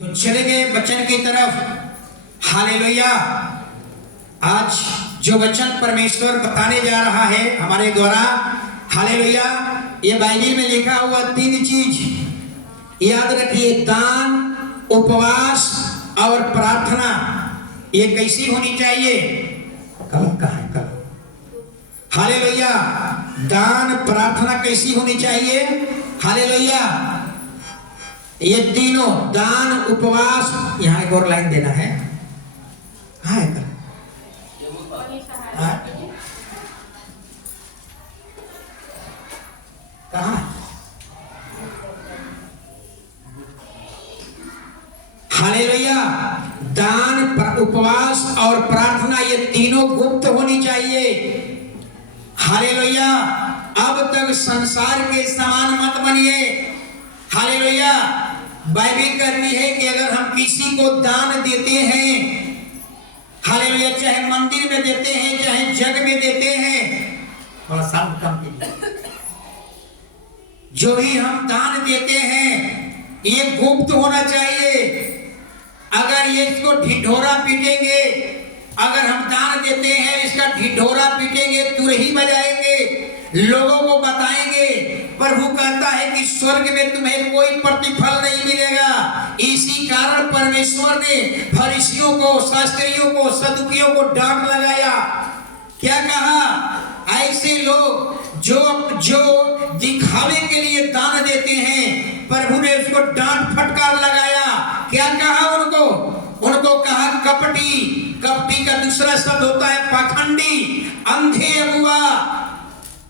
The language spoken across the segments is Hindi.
तो चले गए वचन की तरफ। हालेलुया। आज जो वचन परमेश्वर बताने जा रहा है हमारे द्वारा, हालेलुया, ये बाइबल में लिखा हुआ 3 चीज याद रखिए। दान, उपवास और प्रार्थना। ये कैसी होनी चाहिए? कल का है कल। हालेलुया। दान, प्रार्थना कैसी होनी चाहिए? हालेलुया। ये तीनों, दान, उपवास, यहाँ एक और लाइन देना है। हाँ है कहाँ? हालेलुया। दान, उपवास और प्रार्थना, ये तीनों गुप्त होनी चाहिए। हालेलुया। अब तक संसार के समान मत बनिए। हालेलुया। बाइबल कहती है कि अगर हम किसी को दान देते हैं, हालेलुया, चाहे मंदिर में देते हैं चाहे जग में देते हैं, थोड़ा साउंड कम कीजिए, जो भी हम दान देते हैं ये गुप्त होना चाहिए। अगर ये इसको ढिढोरा पीटेंगे, अगर हम दान देते हैं इसका ढिढोरा पीटेंगे, तुरही बजाएंगे, लोगों को बताएंगे, प्रभु कहता है कि स्वर्ग में तुम्हें कोई प्रतिफल नहीं मिलेगा। इसी कारण परमेश्वर ने फरीसियों को, शास्त्रियों को, सदुकियों को डांट लगाया। क्या कहा? ऐसे लोग जो दिखावे के लिए दान देते हैं, प्रभु ने उसको डांट फटकार लगाया। क्या कहा उनको कहा कपटी। कपटी का दूसरा शब्द होता है पाखंडी, अंधे अगुआ।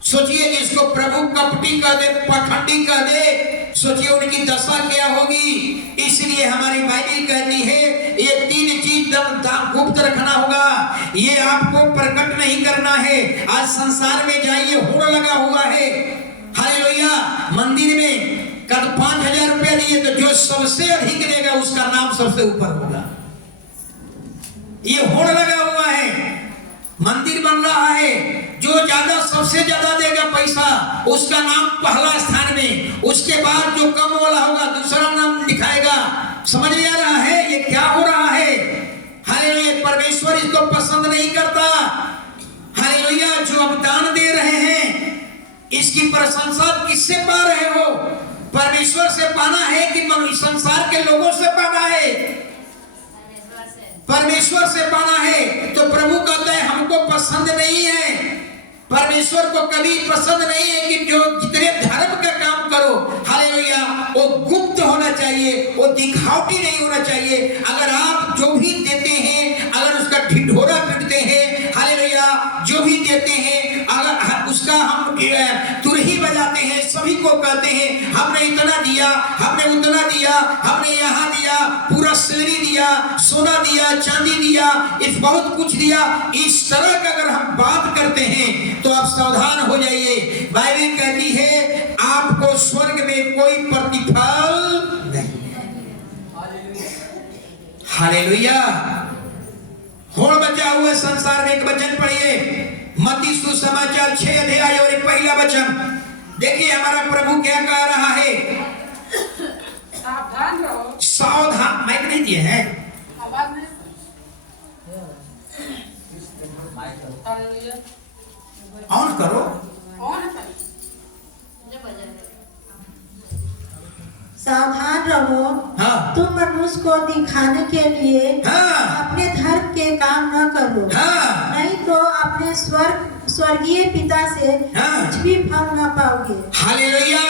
सोचिए जिसको प्रभु कपटी कह दे, पाखंडी कह दे, सोचिए उनकी दशा क्या होगी। इसलिए हमारी बाइबल कहती है ये 3 चीज गुप्त रखना होगा। ये आपको प्रकट नहीं करना है। आज संसार में जाइए, होड़ लगा हुआ है। हालेलुया। मंदिर में कल 5000 रुपया दिए तो जो सबसे अधिक देगा उसका नाम सबसे ऊपर होगा। ये होड़ लगा हुआ है। मंदिर बन रहा है, जो ज्यादा सबसे ज्यादा देगा पैसा उसका नाम पहला स्थान में, उसके बाद जो कम वाला होगा दूसरा नाम दिखाएगा। समझ में आ रहा है ये क्या हो रहा है? हालेलुया। परमेश्वर इसको पसंद नहीं करता। हालेलुया। जो आप दान दे रहे हैं इसकी प्रशंसा किससे पा रहे हो? परमेश्वर से पाना है कि संसार के लोगों से पाना है? परमेश्वर से पाना है। तो प्रभु कहता है हमको पसंद नहीं है। परमेश्वर को कभी पसंद नहीं है कि जो जितने धर्म का काम करो, हालेलुया, वो गुप्त होना चाहिए, वो दिखावटी नहीं होना चाहिए। अगर आप जो भी देते हैं, अगर उसका ढिढोरा पीटते हैं, हालेलुया, जो भी देते हैं अगर उसका हम तुरही बजाते हैं, सभी को कहते हैं हमने इतना दिया, हमने उतना दिया, हमने यहाँ दिया, पूरा सैलरी दिया, सोना दिया, चांदी दिया, इस बहुत कुछ दिया, इस तरह का अगर हम बात करते हैं तो आप सावधान हो जाइए। बाइबल कहती है आपको स्वर्ग में कोई प्रतिफल नहीं। हालेलुया। होड़ बचा हुआ संसार में। एक वचन पढ़िए, मत्ती सुसमाचार 6 अध्याय और 1 वचन। देखिए हमारा प्रभु क्या कह रहा है। सावधान रहो। सावधान। माइक नहीं दिए हैं? ऑन करो। सावधान रहो। हाँ। तुम मनुष्य को दिखाने के लिए अपने धर्म के काम न करो। नहीं तो अपने स्वर्गीय पिता से कुछ भी फल न पाओगे। हालेलुया।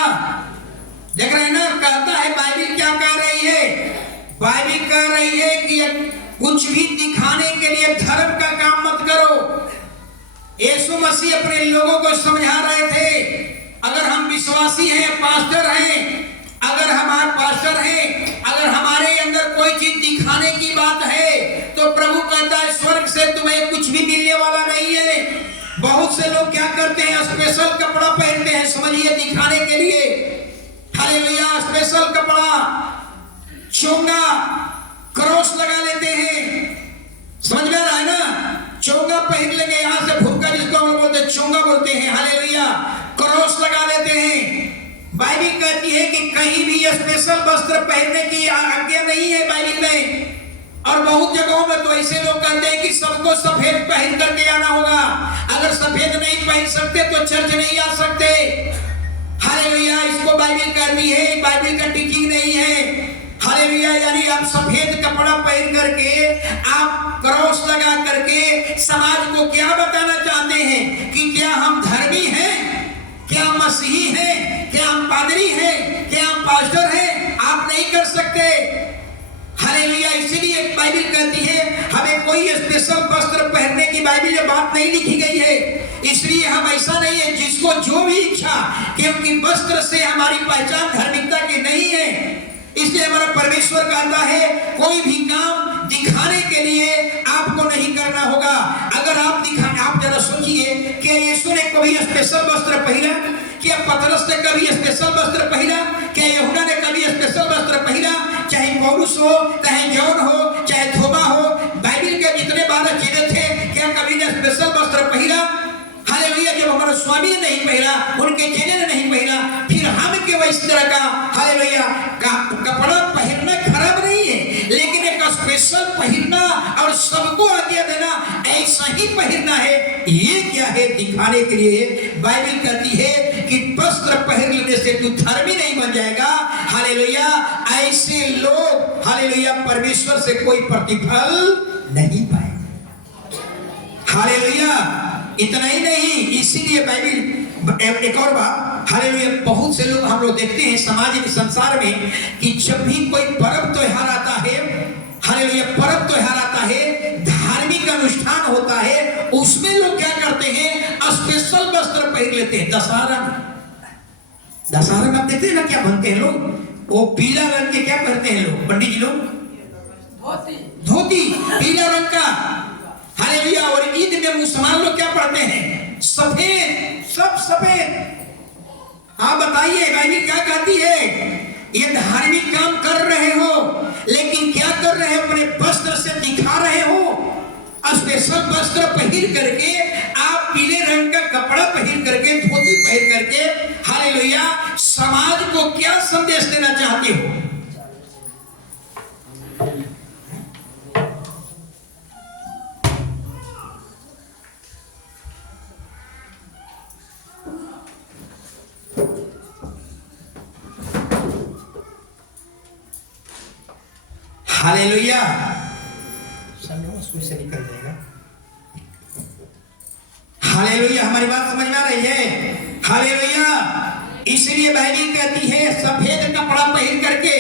देख रहे हैं ना, कहता है बाइबल क्या कह रही है? बाइबल कह रही है कि कुछ भी दिखाने के लिए धर्म का काम मत करो। यीशु मसीह अपने लोगों को समझा रहे थे, अगर हम विश्वासी हैं, पास्टर हैं, अगर हमारे पास्टर हैं, अगर हमारे अंदर कोई चीज दिखाने की बात है तो प्रभु कहता है स्वर्ग से तुम्हें कुछ भी मिलने वाला नहीं है। बहुत से लोग क्या करते हैं, स्पेशल कपड़ा पहनते हैं, समझिए दिखाने के लिए। हालेलुया। स्पेशल कपड़ा, चोंगा, क्रॉस लगा लेते हैं। समझ में आ रहा है ना? चोंगा पहन लेंगे, यहाँ से भूखा जिसको हम बोलते हैं चोंगा बोलते हैं। हालेलुया। क्रॉस लगा लेते हैं। बाइबिल कहती है कि कहीं भी स्पेशल वस्त्र पहनने की आज्ञा नहीं है बाइबिल में। और बहुत जगहों में तो ऐसे लोग कहते हैं कि सबको सफेद पहन करके आना होगा, अगर सफेद नहीं पहन सकते तो चर्च नहीं आ सकते। हालेलुया, इसको बाइबिल कहती है, बाइबिल का टीचिंग नहीं है। हालेलुया, यानी आप सफेद कपड़ा पहन करके, आप क्रॉस लगा करके समाज को क्या बताना चाहते हैं कि क्या हम धर्मी हैं, क्या हम मसीही हैं, क्या हम पादरी हैं, क्या हम पास्टर हैं? आप नहीं कर सकते। हालेलुया, इसीलिए बाइबिल कहती है हमें कोई स्पेशल वस्त्र पहनने की बाइबिल में बात नहीं लिखी गई है। इसलिए हम ऐसा नहीं है जिसको जो भी इच्छा, क्योंकि वस्त्र से हमारी पहचान धार्मिकता की नहीं है। इसलिए हमारा परमेश्वर कहता है कोई भी काम दिखाने के लिए आपको नहीं करना होगा। अगर आप आप जरा सोचिए कि यीशु ने कभी स्पेशल वस्त्र पहना, क्या पतरस ने कभी स्पेशल वस्त्र पहना, क्या यूहन्ना ने कभी स्पेशल वस्त्र पहना? चाहे पौलुस हो, चाहे जॉन हो, चाहे थोमा हो, बाइबिल के जितने 12 चेले थे, क्या कभी ने स्पेशल वस्त्र पहना? हालेलुया, जब हमारे स्वामी ने नहीं पहना, उनके चेले ने नहीं पहना, फिर हम क्यों इस तरह का हालेलुया कपड़ा पहनना खराब नहीं है, लेकिन एक स्पेशल पहनना और सबको आज्ञा देना ऐसा ही पहनना है। ये क्या है? दिखाने के लिए बाइबिल कहती है कि वस्त्र पहन लेने से तू धर्मी नहीं बन जाएगा। हालेलुया, ऐसे लोग हालेलुया परमेश्वर से कोई प्रतिफल नहीं पाएंगे। हालेलुया, इतना ही नहीं, इसीलिए बाइबिल एक और बात, हालेलुया, बहुत से लोग हम लोग देखते हैं समाज के संसार में कि जब भी कोई पर्व त्योहार आता है, हालेलुया, पर्व त्योहार आता है, धार्मिक अनुष्ठान होता है, उसमें लोग क्या करते हैं? स्पेशल वस्त्र पहन लेते हैं। दशहरा में आप देखते हैं ना क्या बनते हैं लोग, वो पीला रंग के क्या पहनते हैं लोग, पंडित जी लोग धोती पीला रंग का। हालेलुया, और ईद में मुसलमान लोग क्या पढ़ते हैं? सफेद, सब सफेद। आप बताइए बाइबिल क्या कहती है? ये धार्मिक काम कर रहे हो, लेकिन क्या कर रहे हो? अपने वस्त्र से दिखा रहे हो। स्पेशल वस्त्र पहन करके, आप पीले रंग का कपड़ा पहन करके, धोती पहन करके, हालेलुया, समाज को क्या संदेश देना चाहते हो? हालेलुया, से निकल जाएगा। हालेलुया, हमारी बात समझ में आ रही है? हालेलुया, इसलिए बाइबिल कहती है सफेद कपड़ा पहन करके,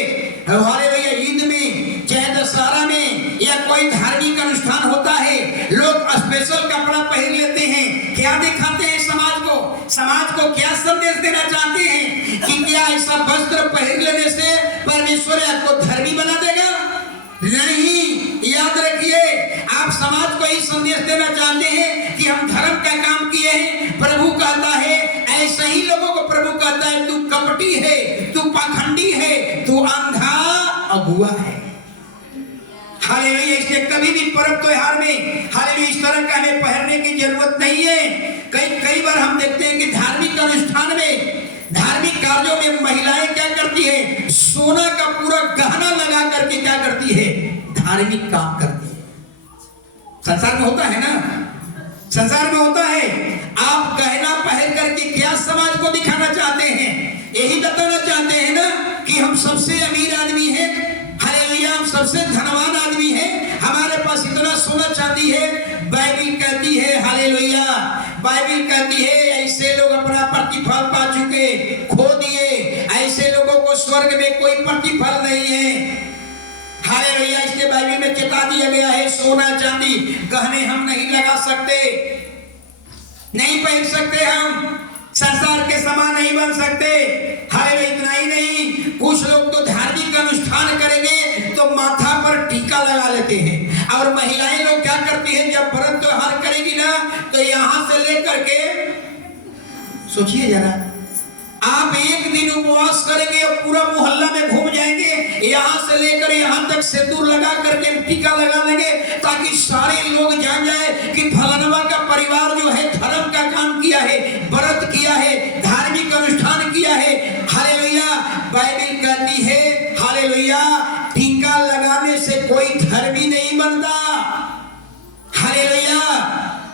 हालेलुया, ईद में, चाहे दशहरा में या कोई धार्मिक अनुष्ठान होता है, लोग स्पेशल कपड़ा पहन लेते हैं। क्या दिखाते हैं समाज को? समाज को क्या संदेश देना चाहते हैं कि क्या ऐसा वस्त्र पहन लेने से परमेश्वर आपको धर्मी बना देगा? नहीं, याद रखिए, आप समाज को यही संदेश देना चाहते हैं कि हम धर्म का काम किए हैं। प्रभु कहता है ऐसे ही लोगों को प्रभु कहता है तू कपटी है, तू पाखंडी है, तू अंधा अगुआ है। हालेलुया, इसलिए कभी भी पर्व त्योहार में हालेलुया इस तरह का हमें पहनने की जरूरत नहीं है। कई बार हम देखते हैं कि धार्मिक अनुष्ठान में, धार्मिक कार्यों में महिलाएं क्या करती है? सोना का पूरा गहना लगा करके क्या करती है? धार्मिक काम करती है। संसार में होता है ना, संसार में होता है। आप गहना पहन करके क्या समाज को दिखाना चाहते हैं? यही बताना चाहते हैं ना कि हम सबसे अमीर आदमी हैं, हालेलुया, हम सबसे धनवान आदमी हैं, हमारे पास इतना सोना चांदी है। बाइबिल कहती है, हालेलुया, बाइबिल कहती है ऐसे लोग अपना प्रतिफल पा चुके, खो दिए। ऐसे लोगों को स्वर्ग में कोई प्रतिफल नहीं है। हालेलुया, इसलिए बाइबिल में चेता दिया गया है सोना चांदी गहने हम नहीं लगा सकते, नहीं पहन सकते, हम संसार के समान नहीं बन सकते। हालेलुया, इतना ही नहीं, कुछ लोग तो धार्मिक अनुष्ठान करेंगे तो माथा पर टीका लगा लेते हैं। और महिलाएं लोग क्या करती हैं? जब व्रत त्योहार करेगी ना तो यहां से लेकर के, सोचिए जरा, आप एक दिन उपवास करेंगे और पूरा मोहल्ला में घूम जाएंगे, यहां से लेकर यहां तक सिंदूर लगा करके टीका लगा लेंगे ताकि सारे लोग जान जाए कि फलानवा का परिवार जो है धर्म का काम किया है, व्रत किया है, धार्मिक अनुष्ठान किया है। लगाने से कोई धर्मी नहीं बनता। हालेलुया।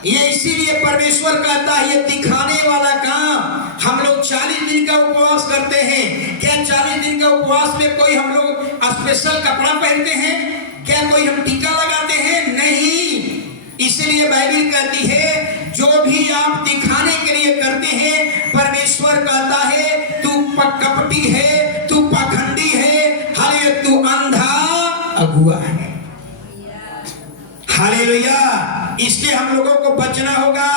ये इसीलिए परमेश्वर कहता है ये दिखाने वाला काम हम लोग 40 दिन का उपवास करते हैं। क्या 40 दिन का उपवास में कोई हम लोग स्पेशल कपड़ा पहनते हैं? क्या कोई हम टीका लगाते हैं? नहीं। इसलिए बाइबल कहती है जो भी आप दिखाने के लिए करते हैं, परमेश्वर कहता है तू कपटी है, तू पाखंडी है, हाले तू अंधा अगुआ है। हालेलुया। इसके हम लोगों को बचना होगा।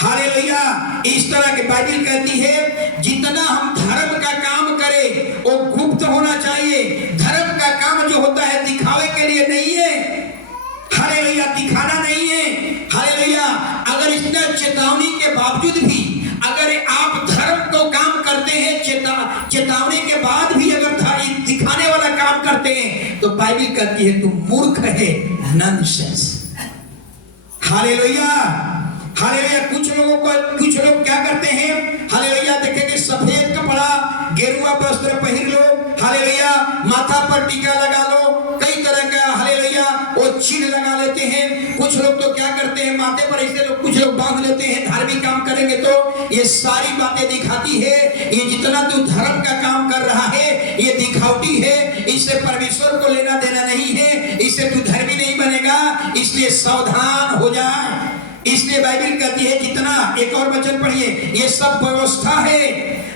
हालेलुया। इस तरह की बाइबल कहती है जितना हम धर्म का काम करें वो गुप्त होना चाहिए। धर्म का काम जो होता है दिखावे के लिए नहीं है। हालेलुया। दिखाना नहीं है। हालेलुया। अगर इतना चेतावनी के बावजूद भी अगर आप धर्म को काम करते हैं, चेतावनी के बाद भी अगर दिखाने वाला काम करते हैं तो बाइबल कहती है तू मूर्ख है, नॉनसेंस। हालेलुया। हालेलुया। कुछ लोग क्या करते हैं? हालेलुया। देखेंगे सफेद कपड़ा, गेरुआ वस्त्र पहन लो, हालेलुया, माथा पर टीका लगा लो, कई तरह का हालेलुया वो चिन्ह लगा लेते हैं। कुछ लोग तो क्या करते हैं माथे पर ऐसे लोग कुछ लोग बांध लेते हैं। धार्मिक काम करेंगे तो ये सारी बातें दिखाती है। ये जितना तू धर्म का काम कर रहा है ये दिखावटी है। इससे परमेश्वर को लेना देना नहीं है। इससे तू धर्मी नहीं बनेगा। इसलिए सावधान हो जा। इसलिए बाइबल कहती है कितना, एक और वचन पढ़िए, ये सब व्यवस्था है।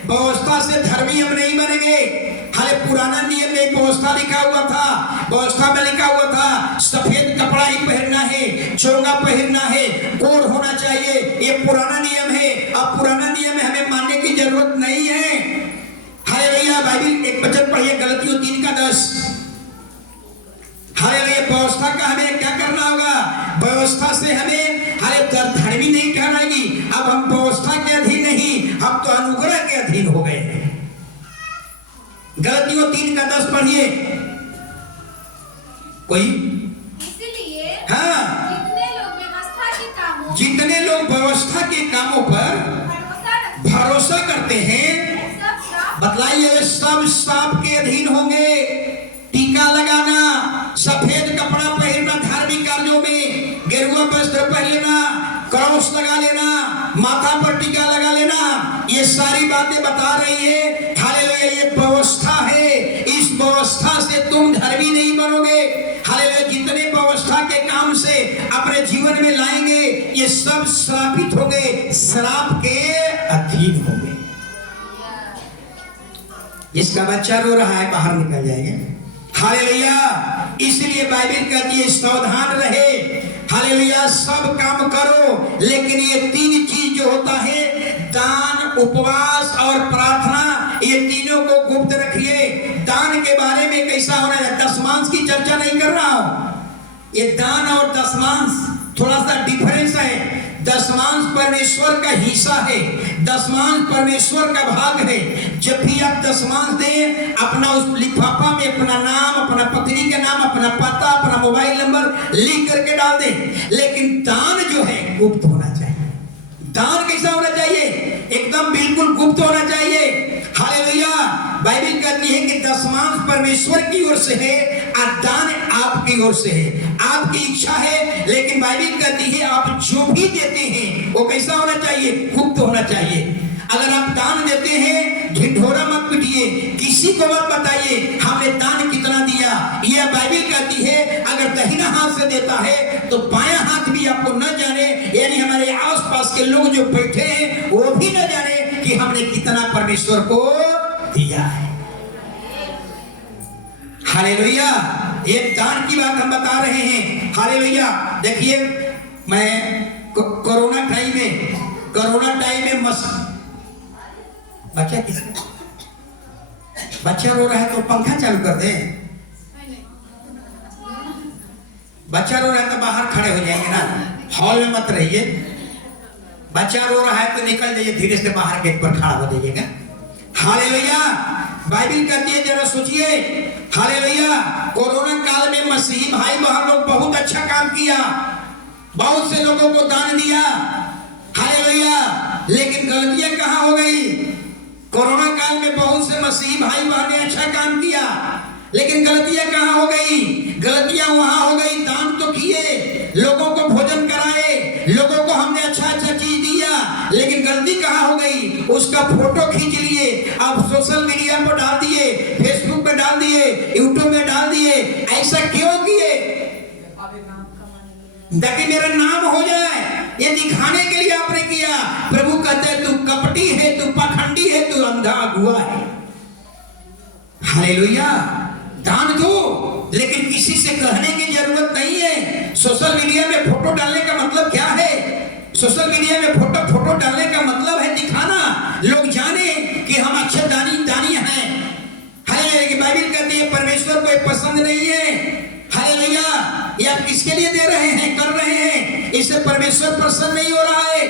व्यवस्था से धर्मी हम नहीं बनेंगे। हाले पुराना नियम में व्यवस्था लिखा हुआ था। व्यवस्था में लिखा हुआ था सफेद कपड़ा ही पहनना है, चोंगा पहनना है, कोट होना चाहिए। ये पुराना नियम है। अब पुराना नियम है, हमें मानने की जरूरत नहीं है। हालेलुया। बाइबल एक वचन पढ़िए गलतियों 3:10। हालेलुया। व्यवस्था का हमें क्या करना होगा? व्यवस्था से हमें धर्मी नहीं कहलाएगी। अब हम व्यवस्था के अधीन नहीं, हम तो अनुग्रह के अधीन हो गए हैं। गलतियों 3:10 पढ़िए कोई। इसलिए हाँ, जितने लोग व्यवस्था के कामों पर भरोसा करते हैं, बतलाइए सब श्राप के अधीन होंगे। टीका लगाना, सफेद कपड़ा पहनना, धार्मिक कार्यों में गेरुआ वस्त्र पहन लेना, क्रॉस लगा लेना, माथा पर टीका लगा लेना, ये सारी बातें बता रही है हालेलुया ये व्यवस्था है। इस व्यवस्था से तुम धर्मी नहीं बनोगे। हालेलुया। जितने व्यवस्था के काम से अपने जीवन में लाएंगे ये सब श्रापित होंगे, श्राप के अधीन होंगे। जिसका बच्चा रो रहा है बाहर निकल जाएंगे। हालेलुया। इसलिए बाइबल कहती है सावधान रहे। हालेलुया। सब काम करो, लेकिन ये 3 चीज जो होता है, दान, उपवास और प्रार्थना, ये तीनों को गुप्त रखिए। दान के बारे में कैसा होना है, दशमांश की चर्चा नहीं कर रहा हूं। ये दान और दशमांश थोड़ा सा डिफरेंस है। दशमांश परमेश्वर का हिस्सा है, दशमांश परमेश्वर का भाग है। जब भी आप दशमांश दें, अपना उस लिफाफा में अपना नाम, अपना पत्नी का नाम, अपना पता, अपना मोबाइल नंबर लिख करके डाल दें। लेकिन दान जो है गुप्त होना चाहिए। दान कैसा होना चाहिए? एकदम बिल्कुल गुप्त होना चाहिए। हालेलुया। बाइबल कहती है कि दशमांश परमेश्वर की ओर से है और दान आपकी ओर से है। आपकी इच्छा है, लेकिन बाइबल कहती है आप जो भी देते हैं वो कैसा होना चाहिए? गुप्त होना चाहिए। अगर आप दान देते हैं, ढिढोरा मत पीटिए, किसी को मत बताइए हमने दान कितना दिया। यह बाइबल कहती है अगर दाहिना हाथ से देता है तो बायां हाथ भी आपको न जाने, यानी हमारे आसपास के लोग जो बैठे हैं वो भी न जाने कि हमने कितना परमेश्वर को दिया है। हालेलुया। ये दान की बात हम बता रहे हैं। हालेलुया। देखिए मैं कोरोना टाइम में बच्चा किसका बच्चा रो रहा है तो पंखा चालू कर दे। बच्चा रो रहा है तो बाहर खड़े हो जाएंगे ना, हॉल में मत रहिए। बच्चा रो रहा है तो निकल जाइए, धीरे से बाहर गेट पर खड़ा हो जाइएगा। हालेलुया। बाइबल कहती है, जरा सोचिए, हालेलुया, कोरोना काल में मसीही भाई बहन लोग बहुत अच्छा काम किया, बहुत से लोगों को दान दिया। हालेलुया। लेकिन गलतियां कहां हो गई? कोरोना काल में बहुत से मसीही भाई बहन ने अच्छा काम किया, लेकिन गलतियां कहां हो गई? उसका फोटो खींच लिए, अब सोशल मीडिया पर डाल दिए, फेसबुक पे डाल दिए, यूट्यूब में डाल दिए। ऐसा क्यों किए? ताकि मेरा नाम हो जाए, ये दिखाने के लिए आपने किया। प्रभु कहते हैं तू कपटी है, तू पाखंडी है, तू अंधा अगुआ है। हालेलुया। दान दो, लेकिन किसी से कहने की जरूरत नहीं है। सोशल मीडिया में फोटो डालने का मतलब क्या है? सोशल मीडिया में फोटो डालने का मतलब है दिखाना, लोग जाने कि हम अच्छे दानी हैं। हालेलुया। बाइबल कहती है परमेश्वर को पसंद नहीं है। हालेलुया। ये आप किसके लिए दे रहे हैं, कर रहे हैं? इससे परमेश्वर प्रसन्न नहीं हो रहा है।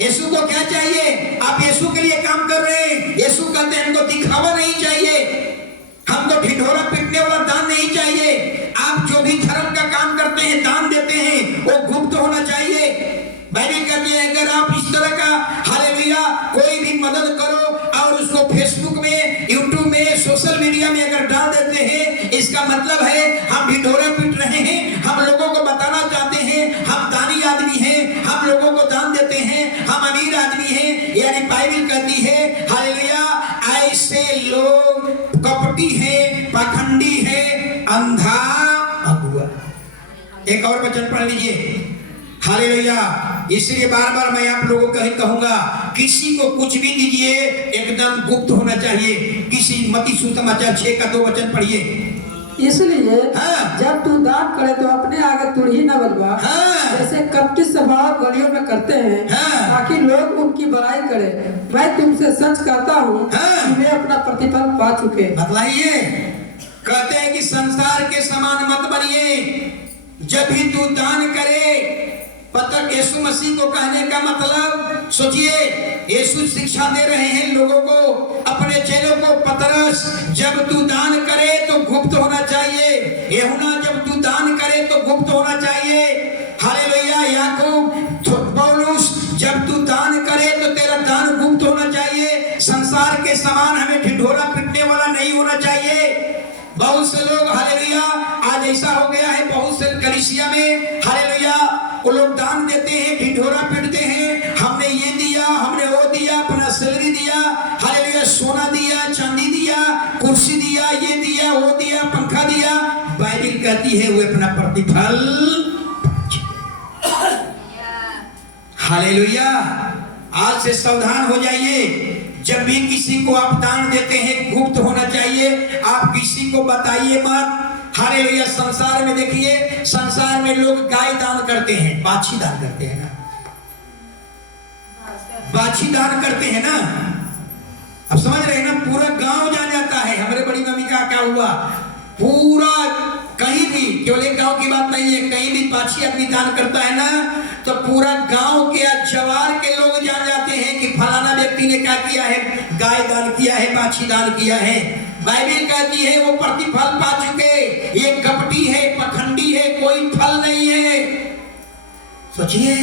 यीशु को क्या चाहिए? आप यीशु के लिए काम कर रहे हैं। यीशु कहते हैं हमको दिखावा नहीं चाहिए, हमको ढिढोरा पीटने वाला दान नहीं चाहिए। आप जो भी धर्म का काम करते हैं, दान देते हैं, वो गुप्त होना चाहिए। बाइबल कहती है अगर आप इस तरह का हालेलुया कोई भी मदद करो और उसको फेसबुक में, यूट्यूब में, सोशल मीडिया में अगर डाल देते हैं, इसका मतलब है हम ढिढोरा पीट रहे हैं। हम लोगों को बताना चाहते हैं हम दानी आदमी हैं, हम लोगों को दान देते हैं, हम अमीर आदमी हैं। यानी बाइबल कहती है हालेलुया ऐसे लोग कपटी है, पाखंडी है, अंधा अगुआ। एक और वचन पढ़ लीजिए। हालेलुया। इसलिए बार बार मैं आप लोगों को कहूंगा किसी को कुछ भी दीजिए एकदम गुप्त होना चाहिए। किसी मत्ती सुसमाचार 6 का 2 वचन पढ़िए। इसलिए जब तू दान करे तो अपने आगे तुड़ही न बजवा, जैसे कपटी स्वभाव गलियों में करते हैं, ताकि लोग उनकी बड़ाई करें। मैं तुमसे सच कहता हूँ कि वे अपना प्रतिफल पा चुके। बतलाइए। कहते हैं कि संसार के समान मत बनिए। जब भी तू दान करे, पता यीशु मसीह को कहने का मतलब सोचिए, यीशु शिक्षा दे रहे हैं लोगों को, अपने चेलों को। पतरस जब तू दान करे तो गुप्त होना चाहिए। यूहन्ना जब तू दान करे तो गुप्त होना चाहिए। हालेलुया। याकूब, पौलुस जब तू दान करे तो तेरा दान गुप्त होना चाहिए। संसार के समान हमें ढिढोरा पीटने वाला नहीं होना चाहिए। बहुत से लोग हालेलुया आज ऐसा हो गया है, बहुत से कलीसिया में हालेलुया वो लोग दान देते हैं, ढिढोरा पीटते हैं। हमने ये दिया, हमने वो दिया, अपना सैलरी दिया, हालेलुया सोना दिया, चांदी दिया, कुर्सी दिया, ये दिया, वो दिया, पंखा दिया। बाइबल कहती है वो अपना प्रतिफल। हालेलुया। आज से सावधान हो जाइए। जब भी किसी को आप दान देते हैं गुप्त होना चाहिए। आप किसी को बताइए मत। हालेलुया। संसार में देखिए, संसार में लोग गाय दान करते हैं, बाछी दान करते हैं ना, बाछी दान करते हैं ना। अब समझ रहे हैं ना, पूरा गांव जान जाता है। हमारे बड़ी मम्मी का क्या हुआ, पूरा कहीं भी, केवल एक गांव की बात नहीं है, कहीं भी बाछी आदमी दान करता है ना तो पूरा गांव के जवार के लोग जान जाते हैं कि फलाना व्यक्ति ने क्या किया है, गाय दान किया है, बाछी दान किया है। बाइबल कहती है वो प्रतिफल पा चुके। ये कपटी है, पखंडी है, कोई फल नहीं है। सोचिए,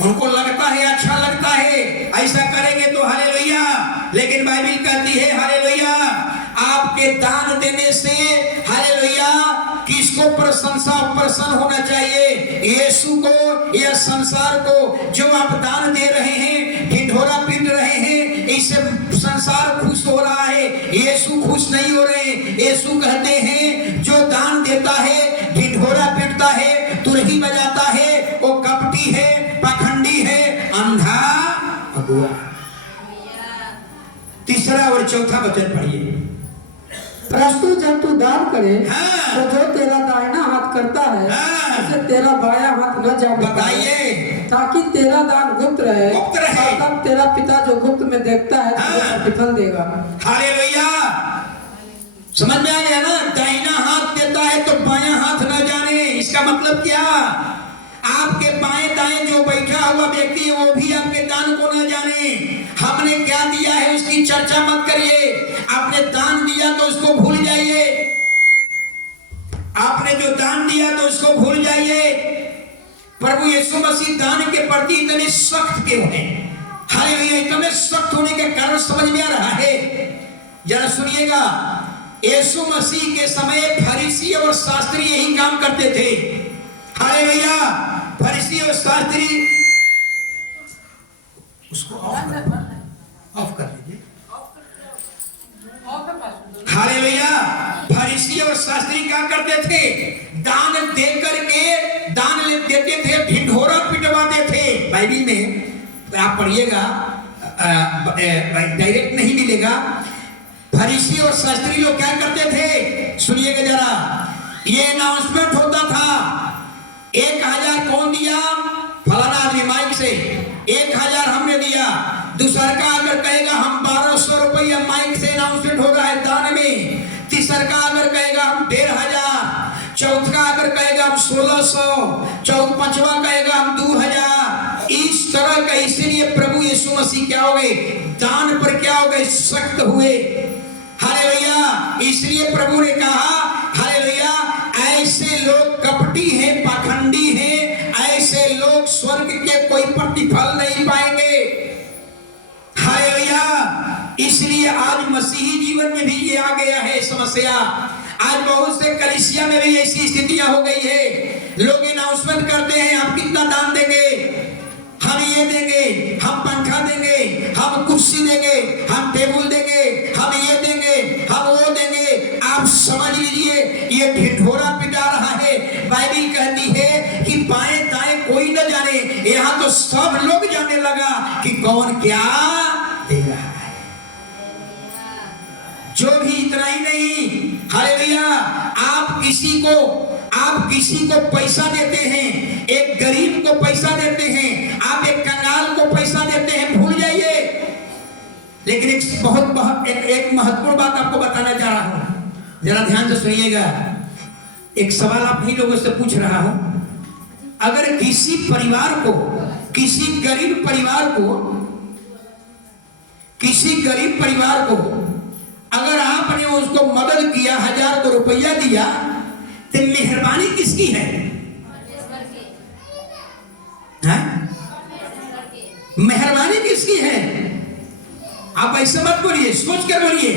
उनको लगता है अच्छा लगता है ऐसा करेंगे तो हालेलुया। लेकिन बाइबल कहती है हालेलुया आपके दान देने से हालेलुया किसको प्रशंसा प्रसन्न होना चाहिए? यीशु को या संसार को? जो आप दान दे रहे हैं, ढिढोरा पीट रहे हैं, इससे संसार खुश हो रहा है, यीशु खुश नहीं हो रहे। यीशु कहते हैं जो दान देता है, ढिढोरा पीटता है, तुरही बजाता है, वो कपटी है, पाखंडी है, अंधा अगुआ। तीसरा और चौथा वचन पढ़िए। परंतु जब तू दान करे तो जो तेरा दाहिना हाथ करता है उसे तेरा बायां हाथ न जाने बताइए, ताकि तेरा दान गुप्त रहे, तब तेरा पिता जो गुप्त में देखता है तुझे प्रतिफल देगा। हालेलुया। समझ में आ गया ना? दाहिना हाथ देता है तो बायां हाथ न जाने। इसका मतलब क्या? आपके बाएं दाएं जो बैठा हुआ व्यक्ति है वो भी आपके दान को न जाने। हमने क्या दिया है उसकी चर्चा मत करिए। आपने दान दिया तो उसको भूल जाइए। आपने जो दान दिया तो उसको भूल जाइए। प्रभु यीशु मसीह दान के प्रति इतने सख्त क्यों हैं? हालेलुया। इतने सख्त होने के कारण समझ में आ रहा है। जरा सुनिएगा, यीशु मसीह के समय फरीसी और शास्त्री यही काम करते थे। हालेलुया। फरीसी और शास्त्री उसको ऑफ कर लीजिए। हालेलुया। फरीसी और शास्त्री क्या करते थे? दान दे करके दान देते थे, ढिंढोरा पिटवाते थे। बाइबल में आप पढ़िएगा, डायरेक्ट नहीं मिलेगा। फरीसी और शास्त्री लोग क्या करते थे? सुनिएगा जरा, ये अनाउंसमेंट होता था, 1000 कौन दिया? फलाना आदमी माइक से 1000 हमने दिया। दूसरा का अगर कहेगा हम 1200 रुपया, माइक से अनाउंसमेंट हो रहा है दान में। तीसरा का अगर कहेगा हम 1500, चौथा अगर कहेगा हम 1600, पांचवा कहेगा हम 2000। इस तरह का, इसलिए प्रभु यीशु मसीह क्या हो गए? दान पर क्या हो गए? सख्त हुए। हालेलुया। इसलिए प्रभु ने कहा, हालेलुया, ऐसे लोग कपटी हैं, पाखंडी हैं, ऐसे लोग स्वर्ग के कोई प्रतिफल नहीं पाएंगे। हालेलुया। इसलिए आज मसीही जीवन में भी ये आ गया है समस्या। आज बहुत से कलीसिया में भी ऐसी स्थितियां हो गई है। लोग अनाउंसमेंट करते हैं, आप कितना दान देंगे? हम ये देंगे, हम पंखा देंगे, हम कुर्सी देंगे, हम टेबल देंगे, हम ये देंगे, हम वो देंगे। आप समझ लीजिए ये ढिंढोरा पिटा रहा है। बाइबल कहती है कि बाएं दाएं कोई न जाने, यहाँ तो सब लोग जाने लगा कि कौन क्या दे रहा है। जो भी इतना ही नहीं, हालेलुया, आप किसी को पैसा देते हैं, एक गरीब को पैसा देते हैं, आप एक कंगाल को पैसा देते हैं, भूल जाइए। लेकिन एक महत्वपूर्ण बात आपको बताना चाह रहा हूं, जरा ध्यान से सुनिएगा। एक सवाल आप ही लोगों से पूछ रहा हूं, अगर किसी परिवार को, किसी गरीब परिवार को अगर आपने उसको मदद किया, 1000 को रुपया दिया, तो मेहरबानी किसकी है? मेहरबानी किसकी है? आप ऐसे मत बोलिए, सोच कर बोलिए।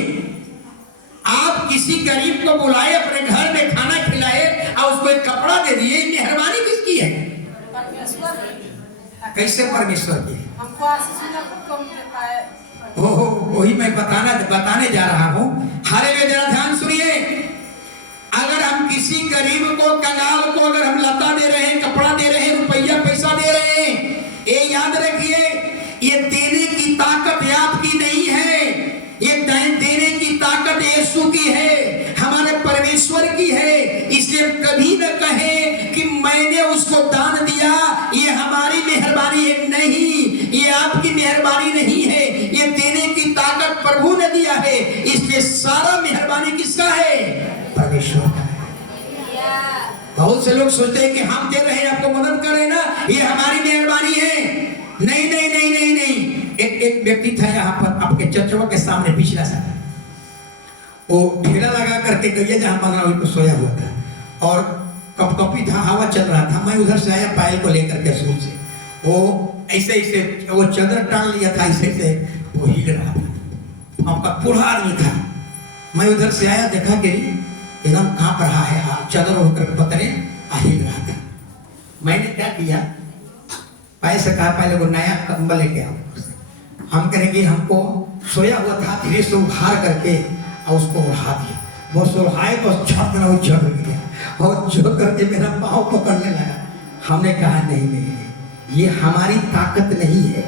आप किसी गरीब को बुलाए, अपने घर में खाना खिलाए और उसको एक कपड़ा दे दिए, मेहरबानी किसकी है? कैसे परमेश्वर की? वही मैं बताने जा रहा हूं। हालेलुया। जरा ध्यान सुनिए। अगर हम किसी गरीब को, कंगाल को अगर हम लता दे रहे हैं, कपड़ा दे रहे हैं, रुपया पैसा दे रहे हैं, ये याद रखिए, ये देने की ताकत आपकी नहीं है, ये देने की ताकत यीशु की है, हमारे परमेश्वर की है। इसलिए कभी न कहें कि मैंने उसको दान दिया, ये हमारी मेहरबानी है। नहीं, ये आपकी मेहरबानी नहीं है, ये देने की ताकत प्रभु ने दिया है। इसलिए सारा मेहरबानी किसका है? परमेश्वर का है। बहुत से लोग सोचते हैं कि हम दे रहे हैं, आपको मदद कर रहे हैं ना, ये हमारी मेहरबानी है। नहीं नहीं नहीं नहीं नहीं। एक व्यक्ति था यहाँ पर आपके चर्चवा के सामने, पिछला साल वो ढेला लगा करके गैया जहाँ बंगला वहीं पर सोया हुआ था और कपकपी था, हवा चल रहा था। मैं उधर से आया पायल को लेकर के स्कूल से, वो ऐसे वो चादर टांग लिया था, ऐसे वो हिल रहा था। आपका बूढ़ा आदमी था। मैं उधर से आया, देखा कि एकदम कांप रहा है, चादर होकर पतरे हिल रहा था। मैंने क्या किया, पैसे कहा पहले वो नया कंबल लेके आओ। हम कहेंगे हमको सोया हुआ था, धीरे से उखाड़ करके और उसको उड़ा दिया। वो सुलहाए तो छत में वो चढ़ गया और जो करके मेरा पाँव पकड़ने लगा। हमने कहा नहीं नहीं, ये हमारी ताकत नहीं है।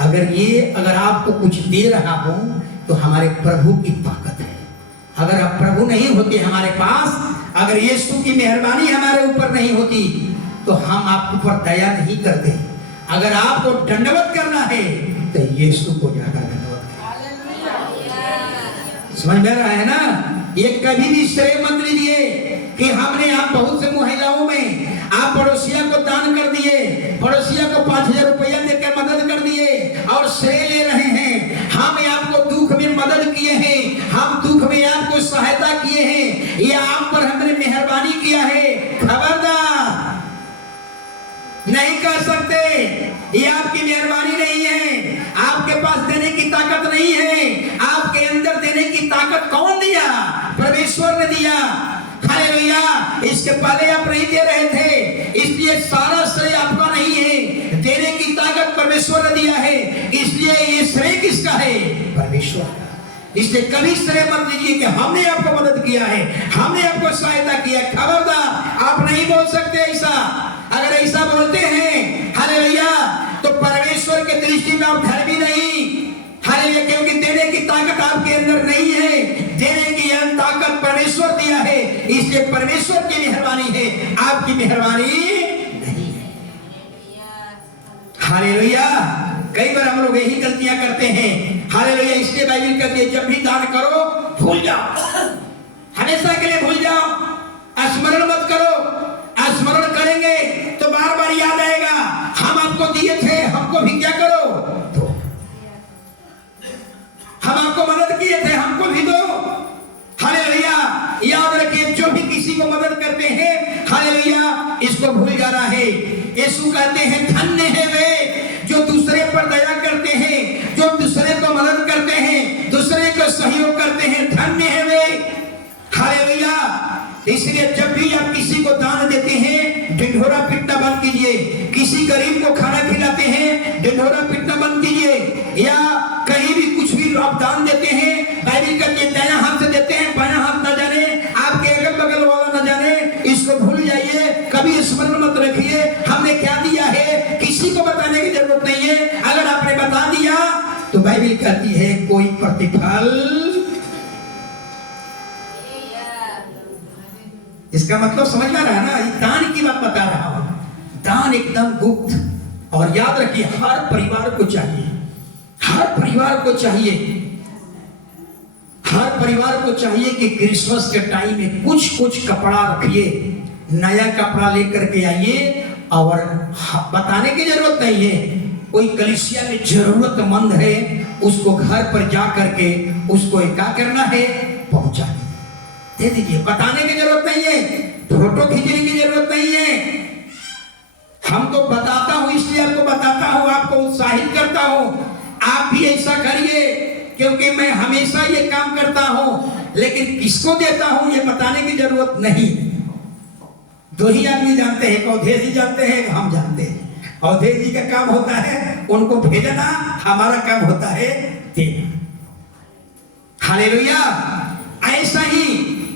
अगर आपको कुछ दे रहा हूं तो हमारे प्रभु की ताकत है। अगर आप प्रभु नहीं होते हमारे पास, अगर यीशु की मेहरबानी हमारे ऊपर नहीं होती तो हम आपके ऊपर दया नहीं करते। अगर आपको दंडवत करना है तो यीशु को जाकर दंडवत करें। समझ में रहा है ना? ये कभी भी श्रेय मत लीजिए कि हमने, आप बहुत से महिलाओं में आप पड़ोसिया को दान कर दिए, पड़ोसिया को 5000 रुपया देकर मदद कर दिए और श्रेय ले रहे हैं। हम आपको दुख में मदद किए हैं, हम दुख में आपको सहायता किए हैं, ये आप पर हमने मेहरबानी किया है। खबरदार, नहीं कर सकते, ये आपकी मेहरबानी नहीं है। आपके पास देने की ताकत नहीं है। आपके अंदर देने की ताकत कौन दिया? परमेश्वर ने दिया। हालेलुया। इसके पहले आप नहीं दे रहे थे, इसलिए सारा श्रेय आपका नहीं है। देने की ताकत परमेश्वर ने दिया है, इसलिए ये श्रेय किसका है? परमेश्वर का। इसलिए कभी श्रेय मत लीजिए कि हमने आपको मदद किया है, हमने आपको सहायता किया। खबरदार, आप नहीं बोल सकते ऐसा। अगर ऐसा बोलते हैं हालेलुया, तो परमेश्वर के दृष्टि में आप धर्मी नहीं। हालेलुया, क्योंकि देने की ताकत आपके अंदर नहीं है। देने की यह ताकत परमेश्वर दिया है, इसलिए परमेश्वर की मेहरबानी है, आपकी मेहरबानी नहीं है। हालेलुया। कई बार हम लोग यही गलतियां करते हैं। हालेलुया, इसलिए बाइबल कहती है जब भी दान करो भूल जाओ, हमेशा के लिए भूल जाओ, स्मरण मत करो। स्मरण करेंगे तो बार बार याद आएगा, हम आपको दिए थे, हमको भी क्या करो दो। हम आपको मदद किए थे, हमको भी दो। हालेलुया, याद रखिए, जो भी किसी को मदद करते हैं हालेलुया, इसको भूल जाना है। यीशु कहते हैं धन्य है वे जो दूसरे पर दया करते हैं, जो दूसरे को मदद करते हैं, दूसरे को सहयोग करते हैं, धन्य है वे। हालेलुया। इसलिए जब भी आप किसी को दान देते हैं, ढिंढोरा पीटना बंद कीजिए। किसी गरीब को खाना खिलाते हैं, ढिंढोरा पीटना बंद कीजिए। या कहीं भी कुछ भी आप दान देते हैं, बाइबल कहती है दायां हाथ से देते हैं, बायां हाथ ना जाने, आपके अगल बगल वाला ना जाने, इसको भूल जाइए। कभी स्मरण मत रखिए हमने क्या दिया है, किसी को बताने की जरूरत नहीं है। अगर आपने बता दिया तो बाइबल कहती है कोई प्रतिफल। इसका मतलब समझ में आ रहा है ना, दान की बात बता रहा हूं। दान एकदम गुप्त। और याद रखिए, हर परिवार को चाहिए, हर परिवार को चाहिए, हर परिवार को चाहिए कि क्रिसमस के टाइम में कुछ कपड़ा रखिए, नया कपड़ा लेकर के आइए। और बताने की जरूरत नहीं है, कोई कलीसिया में जरूरतमंद है, उसको घर पर जा करके उसको क्या करना है, पहुंचा दे दीजिए। बताने की जरूरत नहीं है, फोटो खींचने की जरूरत नहीं है। हम तो बताता हूं, इसलिए आपको बताता हूं, आपको उत्साहित करता हूं, आप भी ऐसा करिए, क्योंकि मैं हमेशा ये काम करता हूं। लेकिन किसको देता हूं ये बताने की जरूरत नहीं। दो ही आदमी जानते हैं, अवधेश जी जानते हैं, हम जानते हैं। अवधेश जी का काम होता है उनको भेजना, हमारा काम होता है देना। हालेलुया। ऐसा ही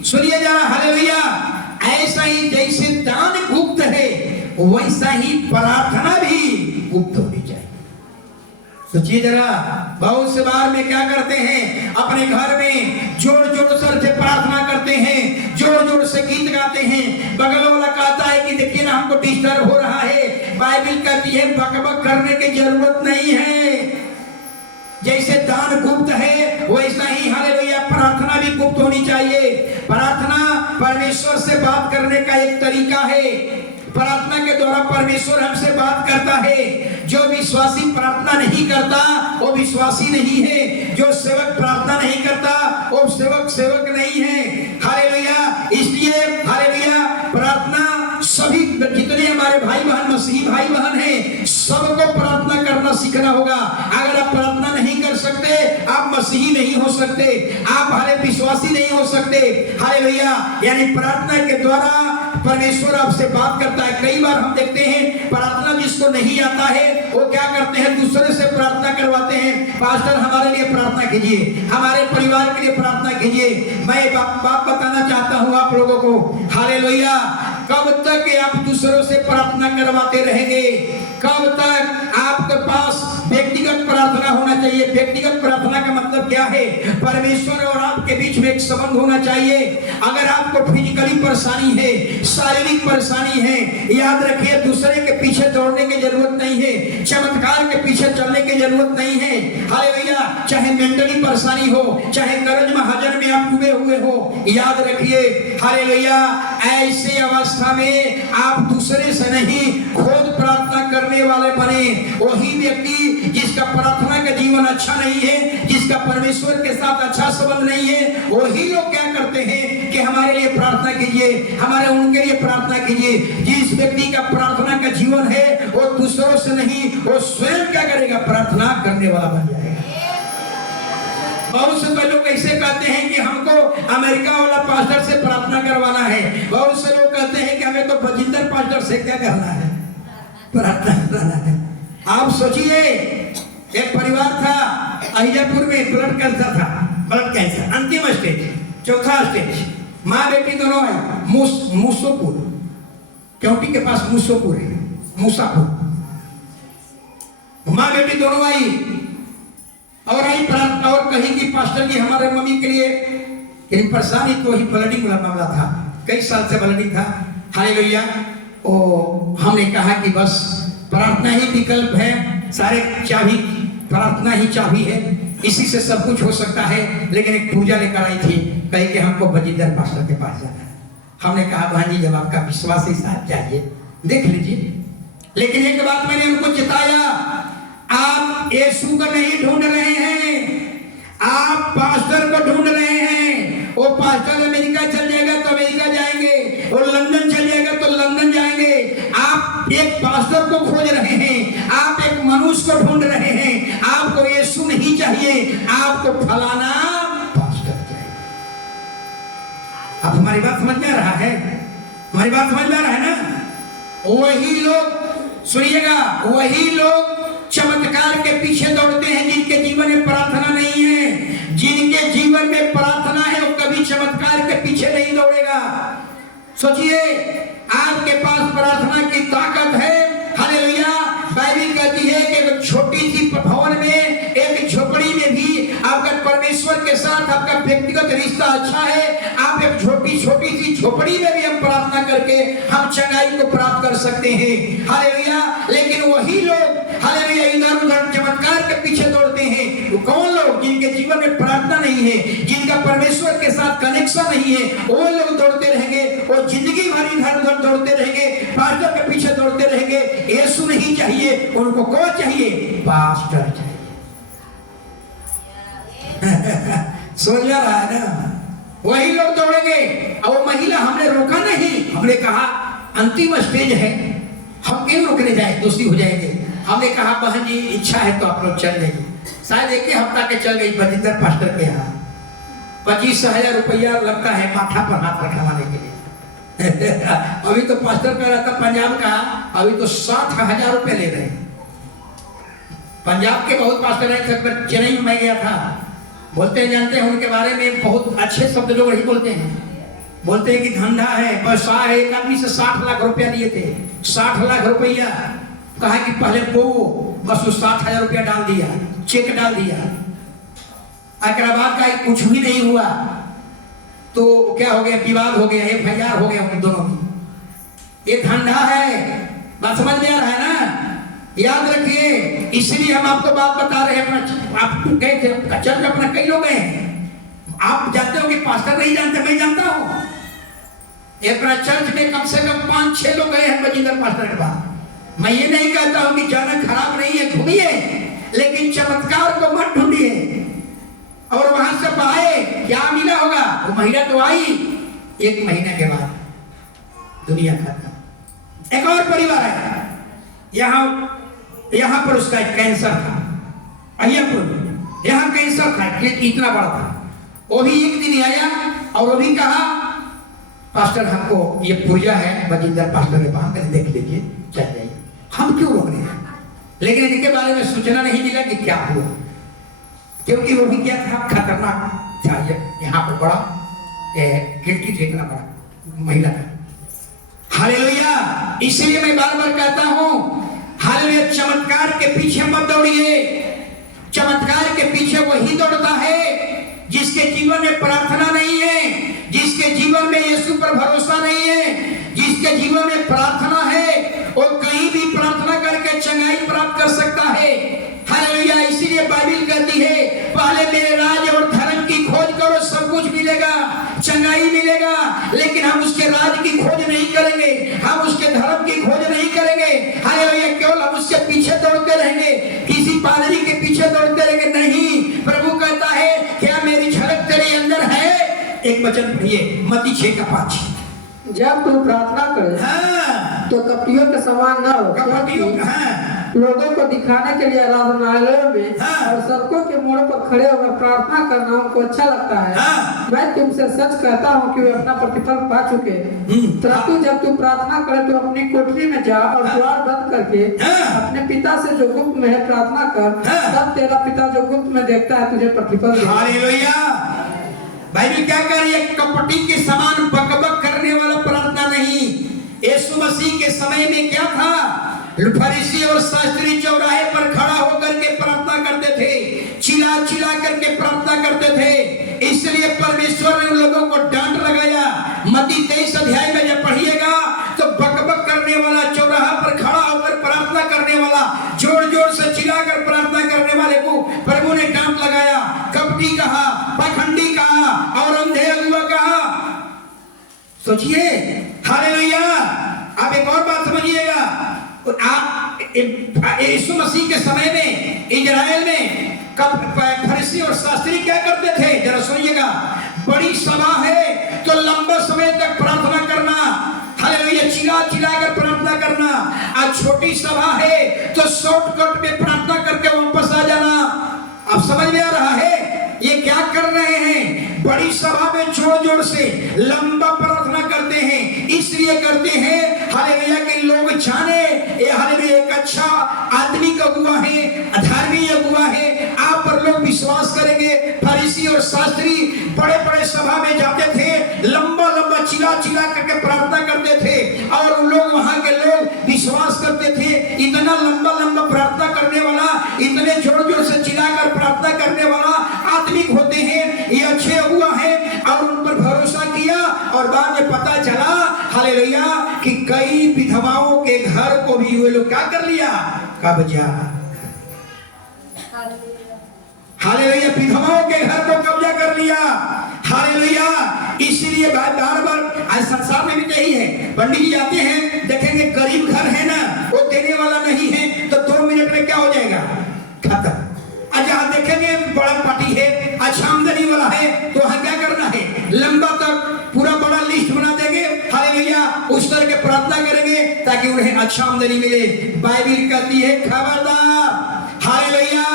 सुनिए जरा, हालेलुया, ऐसा ही जैसे दान गुप्त है, वैसा ही प्रार्थना भी गुप्त होनी चाहिए। सोचिए जरा, बहुत से बार में क्या करते हैं, अपने घर में जोर जोर से प्रार्थना करते हैं, जोर जोर से गीत गाते हैं। बगल वाला कहता है कि देखिए ना हमको डिस्टर्ब हो रहा है। बाइबल कहती है बकबक करने की जरूरत नहीं है। जैसे दान गुप्त है, वैसा ही हालेलुया प्रार्थना भी गुप्त होनी चाहिए। प्रार्थना परमेश्वर से बात करने का एक तरीका है। प्रार्थना के द्वारा परमेश्वर हमसे बात करता है। जो विश्वासी प्रार्थना नहीं करता वो विश्वासी नहीं है। जो सेवक प्रार्थना नहीं करता वो सेवक नहीं है। हालेलुया। इसलिए हालेलुया प्रार्थना सभी जितने हमारे भाई बहन मसीही भाई बहन हैं, सबको प्रार्थना करना सीखना होगा। अगर आप प्रार्थना नहीं कर सकते, आप मसीही नहीं हो सकते, आप हाले विश्वासी नहीं हो सकते। हालेलुया। यानी प्रार्थना के द्वारा परमेश्वर आपसे बात करता है। कई बार हम देखते हैं प्रार्थना जिसको नहीं आता है वो क्या करते हैं, दूसरे से प्रार्थना करवाते हैं। पास्टर हमारे लिए प्रार्थना कीजिए, हमारे परिवार के लिए प्रार्थना कीजिए। मैं बात बताना चाहता हूँ आप लोगों को, हालेलुया, कब तक आप दूसरों से प्रार्थना करवाते रहेंगे? कब तक? आपके पास व्यक्तिगत प्रार्थना होना चाहिए। व्यक्तिगत प्रार्थना का मतलब क्या है? परमेश्वर और आपके बीच में एक संबंध होना चाहिए। अगर आपको फिजिकली परेशानी है, शारीरिक परेशानी है, याद रखिए दूसरे के पीछे दौड़ने की जरूरत नहीं है, चमत्कार के पीछे चलने की जरूरत नहीं है। हालेलुया। चाहे मेंटली परेशानी हो, चाहे कर्ज महाजन में आप डूबे हुए हो, याद रखिए हालेलुया, ऐसे अवस्था में आप दूसरे से नहीं खुद प्रार्थना करने वाले बने। वही व्यक्ति जिसका प्रार्थना का जीवन अच्छा नहीं है, जिसका परमेश्वर के साथ अच्छा संबंध नहीं है, वही लोग क्या करते हैं कि हमारे लिए प्रार्थना कीजिए, हमारे उनके लिए प्रार्थना कीजिए। जिस व्यक्ति का प्रार्थना का जीवन है वो दूसरों से नहीं, वो स्वयं क्या करेगा, प्रार्थना करने वाला बन जाएगा। बहुत से लोग ऐसे कहते हैं कि हमको अमेरिका वाला पास्टर से प्रार्थना करवाना है। बहुत से लोग कहते हैं कि हमें तो बजिंदर पास्टर से क्या करना है, प्रार्थना करना है। आप सोचिए एक परिवार था अहिजापुर में, ब्लड कैंसर था, ब्लड कैंसर अंतिम स्टेज, चौथा स्टेज। माँ बेटी दोनों है मूसोपुर, क्योंकि के पास मूसोपुर है, मूसापुर। माँ बेटी दोनों आई और कही कि पास्टर जी हमारे मम्मी के लिए परेशानी, तो ही ब्लडिंग वाला मामला था, कई साल से ब्लडिंग था। हालेलुया। ओ हमने कहा कि बस प्रार्थना ही विकल्प है, सारे चाबी प्रार्थना ही चाबी है, इसी से सब कुछ हो सकता है। लेकिन एक पूजा लेकर आई थी, कही कि हमको बजिंदर पास्टर के पास जाना है। हमने कहा बहन जी जब आपका विश्वास ही साथ चाहिए देख लीजिए। लेकिन एक बात मैंने उनको चिताया, आप यीशु को नहीं ढूंढ रहे हैं, आप पास्टर को ढूंढ रहे हैं। वो पास्टर अमेरिका चल जाएगा तो अमेरिका जाएंगे, वो लंदन चल जाएगा तो लंदन जाएंगे। आप एक पास्टर को खोज रहे हैं, आप एक मनुष्य को ढूंढ रहे हैं। आपको यीशु नहीं चाहिए, आपको फलाना पास्टर चाहिए। अब हमारी बात समझ में आ रहा है? हमारी बात समझ में आ रहा है ना? वही लोग, सुनिएगा, वही लोग चमत्कार के पीछे दौड़ते हैं जिनके जीवन में प्रार्थना नहीं है। जिनके जीवन में प्रार्थना है वो कभी चमत्कार के पीछे नहीं दौड़ेगा। सोचिए, आपके पास प्रार्थना की ताकत है, हालेलुया। बाइबल कहती है कि एक छोटी सी भवन में, एक झोपड़ी में भी आपका परमेश्वर के साथ आपका व्यक्तिगत रिश्ता अच्छा है। आप एक छोटी सी झोपड़ी में भी हम प्रार्थना करके हम चंगाई को प्राप्त कर सकते हैं, हालेलुया। लेकिन वही लोग, हालेलुया, इधर उधर चमत्कार के पीछे दौड़ते हैं। वो कौन लोग? जिनके जीवन में प्रार्थना नहीं है, जिनका परमेश्वर के साथ कनेक्शन नहीं है, वो लोग दौड़ते रहेंगे, वो जिंदगी भर इधर उधर दौड़ते रहेंगे, पास्टर के पीछे दौड़ते रहेंगे। यीशु नहीं चाहिए, उनको कौन चाहिए? पास्टर चाहिए। समझ आ रहा है ना? वही लोग दौड़ेंगे। और वो महिला, हमने रोका नहीं, हमने कहा अंतिम स्टेज है, हम क्यों रोकने जाए, दोषी हो जाएंगे। हमने कहा बहन जी इच्छा है तो आप लोग चल जाइए। शायद एक ही हफ्ता के चल गई बजिंदर पास्टर के यहाँ। 25,000 रुपया लगता है माथा पर हाथ रखवाने के लिए। अभी तो पास्टर कह रहा था पंजाब का, अभी तो 60,000 रुपये ले रहे हैं। पंजाब के बहुत पास्टर हैं, चेन्नई में मैं गया था, बोलते हैं, जानते हैं उनके बारे में बहुत अच्छे शब्द लोग नहीं बोलते हैं। बोलते हैं कि धंधा है, पैसा है। एक आदमी से 60 लाख रुपया लिए थे, 60 लाख रुपया। कहा कि पहले वो बस 60,000 रुपया डाल दिया, चेक डाल दिया। अगर बाद का कुछ भी नहीं हुआ तो क्या हो गया? विवाद हो गया, FIR हो गया उन दोनों में। ये धंधा है, बात समझ में आ रहा है ना? याद रखिए, इसलिए हम आपको बात बता रहे हैं। आप गए थे चर्च में, अपना कई लोग हैं, आप जानते हो कि पास्टर नहीं जानते, मैं जानता हूं। अपना चर्च में कम से कम 5-6 लोग गए हैं बजिंदर पास्टर के पास। मैं ये नहीं कहता हूं कि जाना खराब नहीं है, घूमिए, लेकिन चमत्कार को मत ढूंढिए। और वहां से आए, क्या मिला होगा? वो महिला तो आई, 1 महीने के बाद दुनिया खत्म। एक और परिवार है, यहाँ पर उसका एक कैंसर था, अहियापुर में, यहाँ कैंसर था, इतना बड़ा था। वो भी एक दिन आया और वो भी कहा पास्टर हमको ये पूजा है बजिंदर पास्टर के पास, मैंने देख लीजिए, चल जाइए। हम क्यों रोक रहे हैं? लेकिन इनके बारे में सूचना नहीं मिला कि क्या हुआ, क्योंकि वो भी क्या था, खतरनाक था। यहाँ पर बड़ा गिल्टी थे, इतना बड़ा महिला था। हालेलुया। इसलिए मैं बार बार कहता हूं, हालेलुया, चमत्कार के पीछे मत दौड़िए। चमत्कार के पीछे वही दौड़ता है जिसके जीवन में प्रार्थना नहीं है, जिसके जीवन में यीशु पर भरोसा नहीं है। जिसके जीवन में प्रार्थना है वो कहीं भी प्रार्थना करके चंगाई प्राप्त कर सकता है। हालेलुया। इसीलिए बाइबल कहती है, पहले मेरे राज और धर्म की खोज करो, सब कुछ मिलेगा, चंगाई मिलेगा। लेकिन हम उसके राज की खोज नहीं करेंगे, हम उसके धर्म की खोज नहीं करेंगे। हालेलुया। केवल हम उसके पीछे दौड़ते रहेंगे, किसी पादरी के पीछे दौड़ते रहेंगे, नहीं। प्रभु कहता है, क्या मेरी झलक तेरे अंदर है? एक वचन पढ़िए, मत्ती 6:5। जब तू प्रार्थना करे, हाँ, तो कपटियों के समान न हो, कपटियों, हाँ, लोगों को दिखाने के लिए आराधनालयों में और सड़कों के मोड़ों पर खड़े होकर प्रार्थना करना उनको अच्छा लगता है। मैं तुमसे सच कहता हूँ कि वे अपना प्रतिफल पा चुके। परंतु जब तू प्रार्थना करे तो अपनी कोठरी में जा और द्वार बंद करके अपने पिता से जो गुप्त में है प्रार्थना कर, तब तेरा पिता जो गुप्त में देखता है तुझे प्रतिफल देगा। हालेलुया। बाइबल क्या कह रही है? कपटी के समान बकबक करने वाला प्रार्थना नहीं। यीशु मसीह के समय में क्या था? फरीसी और शास्त्री चौराहे पर खड़ा होकर के प्रार्थना करते थे, चिल्ला चिल्ला करके प्रार्थना करते थे। इसलिए परमेश्वर ने उन लोगों को डांट लगाया। मत्ती 23 अध्याय में जब पढ़िएगा तो बकबक करने वाला, चौराहा पर खड़ा होकर प्रार्थना करने वाला, जोर जोर से चिल्लाकर प्रार्थना करने वाले को प्रभु ने डांट लगाया। कपटी कहा, पाखंडी कहा और अंधे अगुआ कहा। सोचिए, हालेलुया। आप एक और बात समझिएगा, यीशु मसीह के समय में इजराइल में फरीसी और शास्त्री क्या करते थे? जरा सुनिएगा। बड़ी सभा है तो लंबा समय तक प्रार्थना करना, हालेलुया, चिल्ला चिल्ला कर प्रार्थना करना। आज छोटी सभा है तो शॉर्टकट में प्रार्थना करके वापस आ जाना। अब समझ में आ रहा है ये क्या कर रहे हैं? बड़ी सभा में जोर जोर से लंबा प्रार्थना करते हैं। इसलिए करते हैं हालेलुया के लोग जाने ये हालेलुया एक अच्छा आदमी का अगुआ है, धार्मिक अगुआ है। आप पर लोग विश्वास करेंगे। फरीसी और शास्त्री बड़े बड़े सभा में जाते थे, लंबा लंबा चिल्ला चिल्ला करके प्रार्थना करते थे और उन लोग वहां के लोग विश्वास करते थे। इतना लंबा लंबा प्रार्थना करने वाला, इतने जोर जोर से चिल्लाकर प्रार्थना करने वाला आत्मिक होते हैं, ये अच्छे हुआ है और उन पर भरोसा किया। और बाद में पता चला हालेलुया कि कई विधवाओं के घर को भी वे लोग क्या कर लिया? कब्जा। हालेलुया, विधवाओं के घर को कब्जा कर लिया। हालेलुया। इसलिए बार बार आज संसार में भी यही है। पंडित जी आते हैं, देखेंगे गरीब घर है ना, वो देने वाला नहीं है तो 2 मिनट में क्या हो जाएगा? खत्म। जहाँ देखेंगे बड़ा पार्टी है, अच्छा आमदनी वाला है, तो वहाँ क्या करना है? लंबा तक पूरा बड़ा लिस्ट बना देंगे। हालेलुया, उस तरह के प्रार्थना करेंगे ताकि उन्हें अच्छा आमदनी मिले। बाइबल कहती है खबरदार, हालेलुया,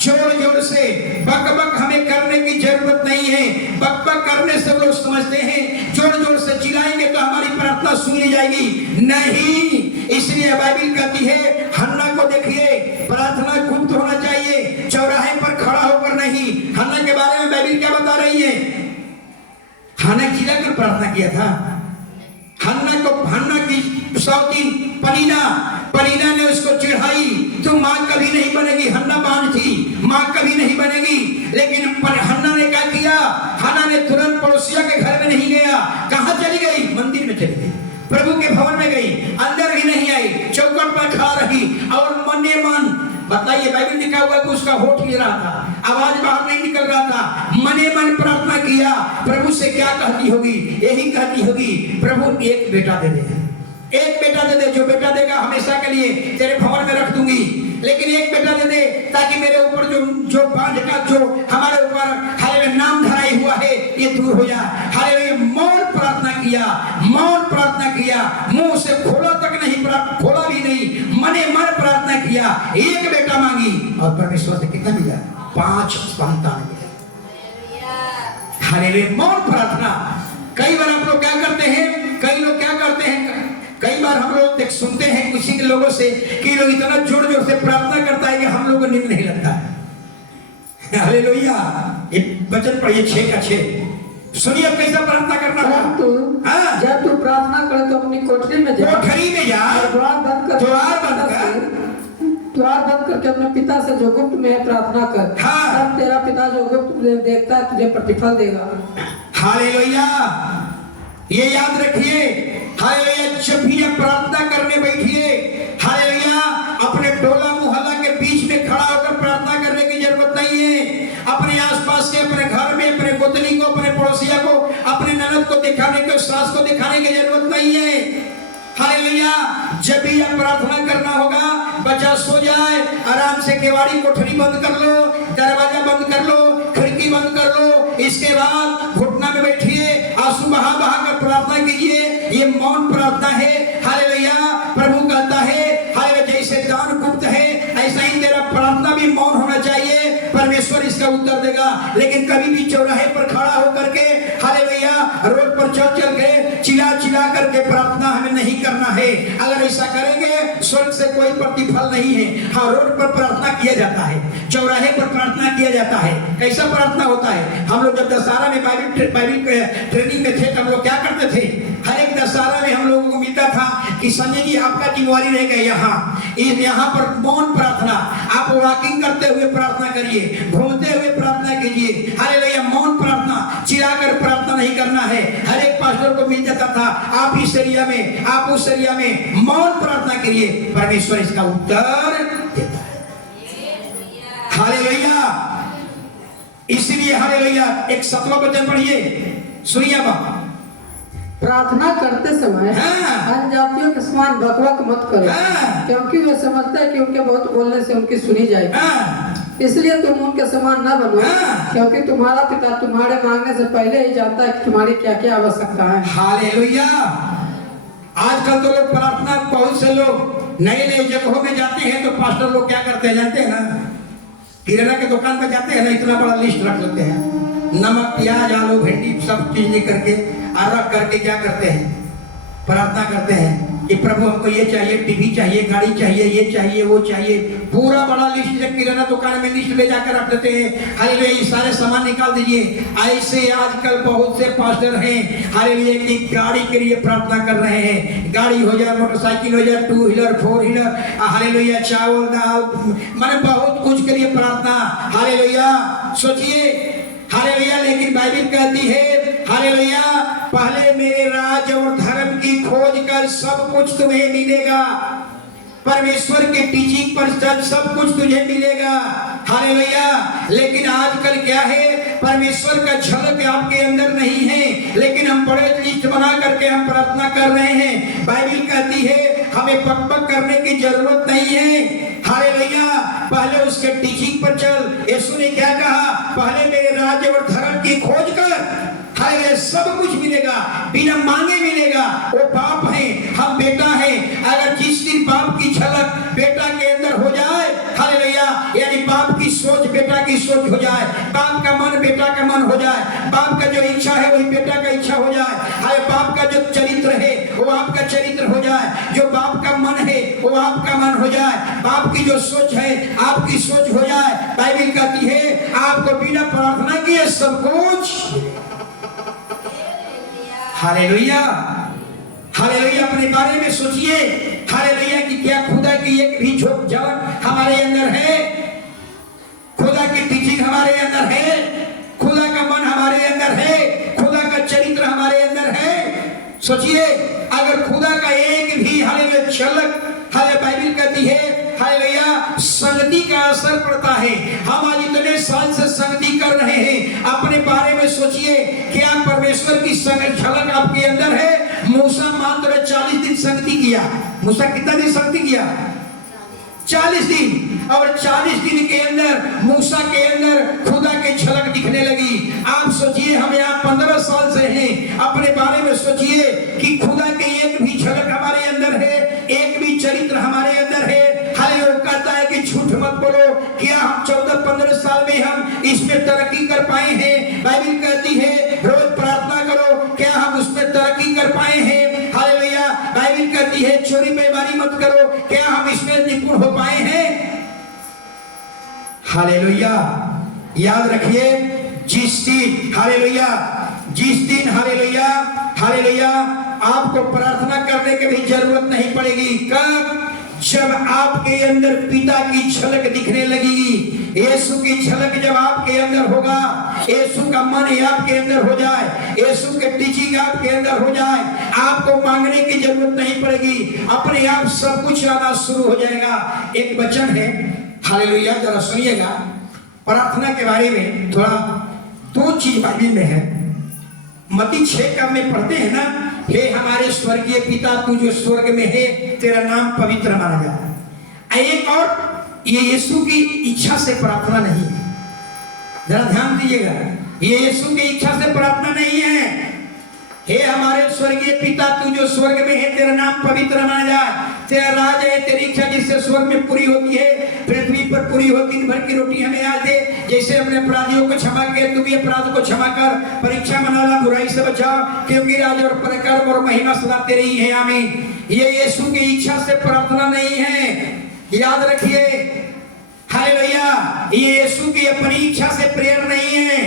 जोर जोर से बकबक हमें करने की जरूरत नहीं है। बकबक करने से लोग समझते हैं जोर जोर से चिल्लाएंगे तो हमारी प्रार्थना सुन ली जाएगी। नहीं, इसलिए बाइबल कहती है हन्ना को देखिए, प्रार्थना गुप्त होना चाहिए, चौराहे पर खड़ा होकर नहीं। हन्ना के बारे में बाइबल क्या बता रही है? हन्ना चिल्ला कर प्रार्थना किया था। हन्ना की सौतीन पनीना ने उसको चिढ़ाई, तू मां कभी नहीं बनेगी। हन्ना बांझ थी, मां कभी नहीं बनेगी। लेकिन हन्ना ने क्या किया? हन्ना ने तुरंत पड़ोसिया के घर में नहीं गया। कहां चली गई? मंदिर में चली गई, प्रभु के भवन में गई, अंदर भी नहीं आई, चौकट पर खड़ा रही और मने मन, बताइए बाइबल लिखा हुआ कि उसका होठ गिर रहा था, आवाज बाहर नहीं निकल रहा था, मने मन प्रार्थना किया। प्रभु से क्या कहती होगी? यही कहती होगी, प्रभु एक बेटा दे दे, एक बेटा दे दे, जो बेटा देगा हमेशा के लिए तेरे भवन में रख दूंगी। लेकिन एक बेटा दे दे ताकि मेरे ऊपर जो बांझ का जो हमारे ऊपर हालेलुया नाम धराई हुआ है ये दूर हो जाए। हालेलुया, मौन प्रार्थना किया, मौन प्रार्थना किया, मुंह से खोला तक नहीं, खोला भी नहीं, मने मन प्रार्थना किया। एक बेटा मांगी और परमेश्वर से कितना मिला? 5 संतान मिले। हालेलुया, मौन प्रार्थना। कई बार आप लोग क्या करते हैं? कई लोग क्या करते हैं? कई बार हम लोग सुनते हैं किसी के लोगों से कि लोग इतना जोर जोर से प्रार्थना करता है कि हम लोगों को नींद नहीं लगता है। हालेलुया, ये वचन पढ़िए 6 का 6। सुनिए कैसा प्रार्थना करना है। जब तू प्रार्थना करे तो अपनी कोठरी में जा, कोठरी में जा, द्वार बंद करके अपने पिता से जो गुप्त में है प्रार्थना कर। तब तेरा पिता जो गुप्त में देखता है तुझे प्रतिफल देगा। हालेलुया, ये याद रखिए। हालेलुया, जब भी आप प्रार्थना करने बैठिए, हालेलुया, अपने टोला मोहल्ला के बीच में खड़ा होकर प्रार्थना करने की जरूरत नहीं है। अपने आसपास के, अपने घर में, अपने गोतनी को, अपने पड़ोसिया को, अपने ननद को दिखाने के, सास को दिखाने की जरूरत नहीं है। हालेलुया, जब भी आप प्रार्थना करना होगा, बच्चा सो जाए, आराम से केवाड़ी कोठरी बंद कर लो, दरवाजा बंद कर लो, खिड़की बंद कर लो। इसके बाद घुटना में बैठिए, आंसू बहा बहा कर प्रार्थना कीजिए। ये मौन प्रार्थना है। हालेलुया, प्रभु कहता है हालेलुया, जैसे दान गुप्त है नहीं करना है। अगर ऐसा करेंगे स्वर्ग से कोई प्रतिफल नहीं है। हाँ, रोड पर प्रार्थना किया जाता है, चौराहे पर प्रार्थना किया जाता है। कैसा प्रार्थना होता है? हम लोग जब दशहरा में बाइबिल ट्रेनिंग में थे, तब लोग क्या करते थे? हर एक दशहरा में हम लोगों को मिलता था कि संजय जी आपका जिम्मेवारी रह गई यहाँ पर मौन प्रार्थना, आप वॉकिंग करते हुए प्रार्थना करिए, घूमते हुए प्रार्थना कीजिए। हालेलुया, मौन प्रार्थना, चिल्लाकर प्रार्थना नहीं करना है। हर एक पास्टर को मिल जाता था, आप इस एरिया में, आप उस एरिया में मौन प्रार्थना करिए, परमेश्वर इसका उत्तर देता है। हालेलुया, इसलिए हालेलुया, एक 7वां वचन पढ़िए, सुनिए बाबा। प्रार्थना करते समय अन्य जातियों के समान बकबक मत करो, क्योंकि वे समझते हैं कि उनके बहुत बोलने से उनकी सुनी जाएगी। इसलिए तुम उनके समान न बनो, क्योंकि तुम्हारा पिता तुम्हारे मांगने से पहले ही जानता है कि तुम्हारी क्या क्या आवश्यकता है। हालेलुया। आजकल तो लोग प्रार्थना, बहुत से लोग नए नए जगहों में जाते हैं तो पास्टर लोग क्या करते हैं जानते हैं ना? किराना के दुकान पर जाते हैं ना, इतना बड़ा लिस्ट रख लेते हैं, नमक, प्याज, आलू, भिंडी सब चीज लेकर के रख करके क्या करते हैं? प्रार्थना करते हैं कि प्रभु हमको ये चाहिए, टीवी चाहिए, गाड़ी चाहिए, ये चाहिए, वो चाहिए। पूरा बड़ा लिस्ट किराना दुकान में लिस्ट ले जाकर रख देते हैं। हालेलुया, ये सारे सामान निकाल दीजिए। ऐसे आजकल बहुत से पास्टर हैं हालेलुया की गाड़ी के लिए प्रार्थना कर रहे हैं। गाड़ी हो जाए, मोटरसाइकिल हो जाए, 2 व्हीलर 4 व्हीलर, हालेलुया, चावल दाल, माने बहुत कुछ के लिए प्रार्थना। हालेलुया, सोचिए, हालेलुया। लेकिन बाइबिल कहती है हालेलुया, पहले मेरे राज और धर्म की खोज कर सब कुछ तुम्हें मिलेगा। परमेश्वर के टीचिंग पर चल, सब कुछ तुझे मिलेगा। हालेलुया। लेकिन आजकल क्या है? परमेश्वर का झलक आपके अंदर नहीं है, लेकिन हम बड़े लिस्ट बना करके हम प्रार्थना कर रहे हैं। बाइबिल कहती है हमें बकबक करने की जरूरत नहीं है। हालेलुया, पहले उसके टीचिंग पर चल। यीशु ने क्या कहा? पहले मेरे राज्य और धर्म की खोज कर, हालेलुया, सब कुछ मिलेगा, बिना मांगे मिलेगा। वो बाप है, हम बेटा है। अगर जिस दिन बाप की झलक बेटा के अंदर हो जाए, हालेलुया, यानी बाप की सोच बेटा की सोच हो जाए, बाप का मन बेटा का मन हो जाए, बाप का जो इच्छा है वही बेटा का इच्छा हो जाए, हाय बाप का जो चरित्र है वो आपका चरित्र हो जाए, जो बाप का मन है वो आपका मन हो जाए, बाप की जो सोच है आपकी सोच हो जाए। बाइबिल कहती है आपको बिना प्रार्थना किए सब कुछ। Hallelujah, hallelujah. अपने बारे में सोचिए, हालेलुया, कि क्या खुदा की एक भी झलक हमारे अंदर है? खुदा की टीचिंग हमारे अंदर है? खुदा का मन हमारे अंदर है? खुदा का चरित्र हमारे अंदर है? सोचिए, अगर खुदा का एक भी हालेलुया झलक, हालेलुया, बाइबिल कहती है हालेलुया, संगति का असर पड़ता है। हम आज इतने साल से संगति कर रहे हैं, अपने बारे में सोचिए, क्या परमेश्वर की झलक आपके अंदर है? मूसा मात्र 40 दिन संगति किया। मूसा कितना दिन संगति किया? 40 दिन। और 40 दिन के अंदर मूसा के अंदर खुदा की झलक दिखने लगी। आप सोचिए, हम यहाँ 15 साल से हैं, अपने बारे में सोचिए कि खुदा की एक भी झलक हमारे अंदर है, एक भी चरित्र हमारे अंदर है। हालेलुया, कहता है कि झूठ मत बोलो, क्या हम 14-15 साल में हम इसमें तरक्की कर पाए हैं? बाइबिल कहती है रोज प्रार्थना करो, क्या हम उसमें तरक्की कर पाए हैं? हालेलुया, बाइबिल कहती है चोरी बेईमानी मत करो, क्या हम इसमें निपुण हो पाए हैं? हालेलुया, याद रखिए, जिस दिन हालेलुया, जिस दिन हालेलुया, हालेलुया, आपको प्रार्थना करने की भी जरूरत नहीं पड़ेगी। कब? जब आपके अंदर पिता की झलक दिखने लगेगी। यीशु की झलक जब आपके अंदर होगा, यीशु का मन आपके अंदर हो जाए, यीशु के टीचिंग आपके अंदर हो जाए, आपको मांगने की जरूरत नहीं पड़ेगी, अपने आप सब कुछ आना शुरू हो जाएगा। एक वचन है, हालेलुया, जरा सुनिएगा, प्रार्थना के बारे में थोड़ा 2 चीज बाइबिल में है। मत्ती 6 का में पढ़ते हैं ना, हे हमारे स्वर्गीय पिता, तू जो स्वर्ग में है, तेरा नाम पवित्र माना जाए। एक और, ये यीशु की इच्छा से प्रार्थना नहीं है, जरा ध्यान दीजिएगा, ये यीशु की इच्छा से प्रार्थना नहीं है। हे हमारे स्वर्गीय पिता, तू जो स्वर्ग में है, तेरा नाम पवित्र माना जाए, तेरा राज है, तेरी इच्छा जिससे स्वर्ग में पूरी होती है पृथ्वी पर पूरी हो। दिन भर की रोटी हमें आज दे, जैसे अपने अपराधियों को क्षमा किया, तू भी अपराध को क्षमा कर। परीक्षा में न ला, बुराई से बचाओ, क्योंकि राज और पराक्रम और महिमा सदा तेरी ही है, आमीन। ये यीशु की इच्छा से प्रार्थना नहीं है, याद रखिए, हालेलुया। ये यीशु की अपनी इच्छा से प्रेयर नहीं है।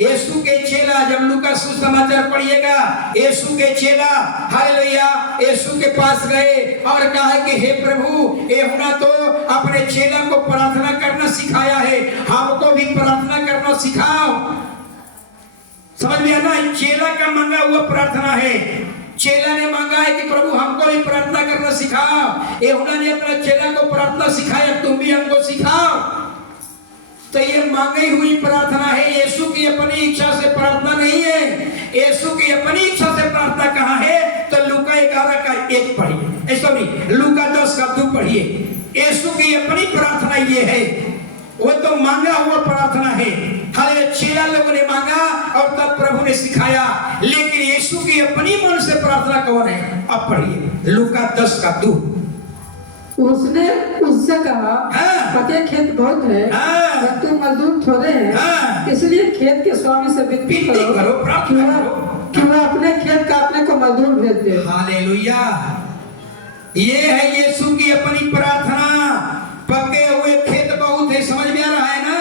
यीशु के चेला, जब लूका सुसमाचार पढ़िएगा, यीशु के चेला हालेलुया यीशु के पास गए और कहा कि हे प्रभु, यूहन्ना तो अपने चेला को प्रार्थना करना सिखाया है, हमको भी प्रार्थना करना सिखाओ। समझ में आना, चेला का मांगा हुआ प्रार्थना है। चेला ने मांगा है कि प्रभु हमको भी प्रार्थना करना सिखाओ। यूहन्ना ने अपने चेला को प्रार्थना सिखाया, तुम भी हमको सिखाओ। तो ये मांगी हुई प्रार्थना है, यीशु की अपनी इच्छा से प्रार्थना नहीं है। यीशु की अपनी इच्छा से प्रार्थना कहाँ है? तो लूका 11:1 पढ़िए, सॉरी लूका 10:2 पढ़िए। यीशु की अपनी प्रार्थना ये है, वो तो मांगा हुआ प्रार्थना है। हालेलुया, चेला लोगों ने मांगा और तब प्रभु ने सिखाया, लेकिन यीशु की अपनी मन से प्रार्थना कौन है? अब पढ़िए लूका 10:2। उसने उससे कहा, पके खेत बहुत है, परंतु मजदूर थोड़े हैं, इसलिए खेत के स्वामी से विनती करो कि वह अपने खेत काटने को मजदूर भेज दे। हालेलुया, ये है यीशु की अपनी प्रार्थना। पके हुए खेत बहुत है, समझ में आ रहा है ना?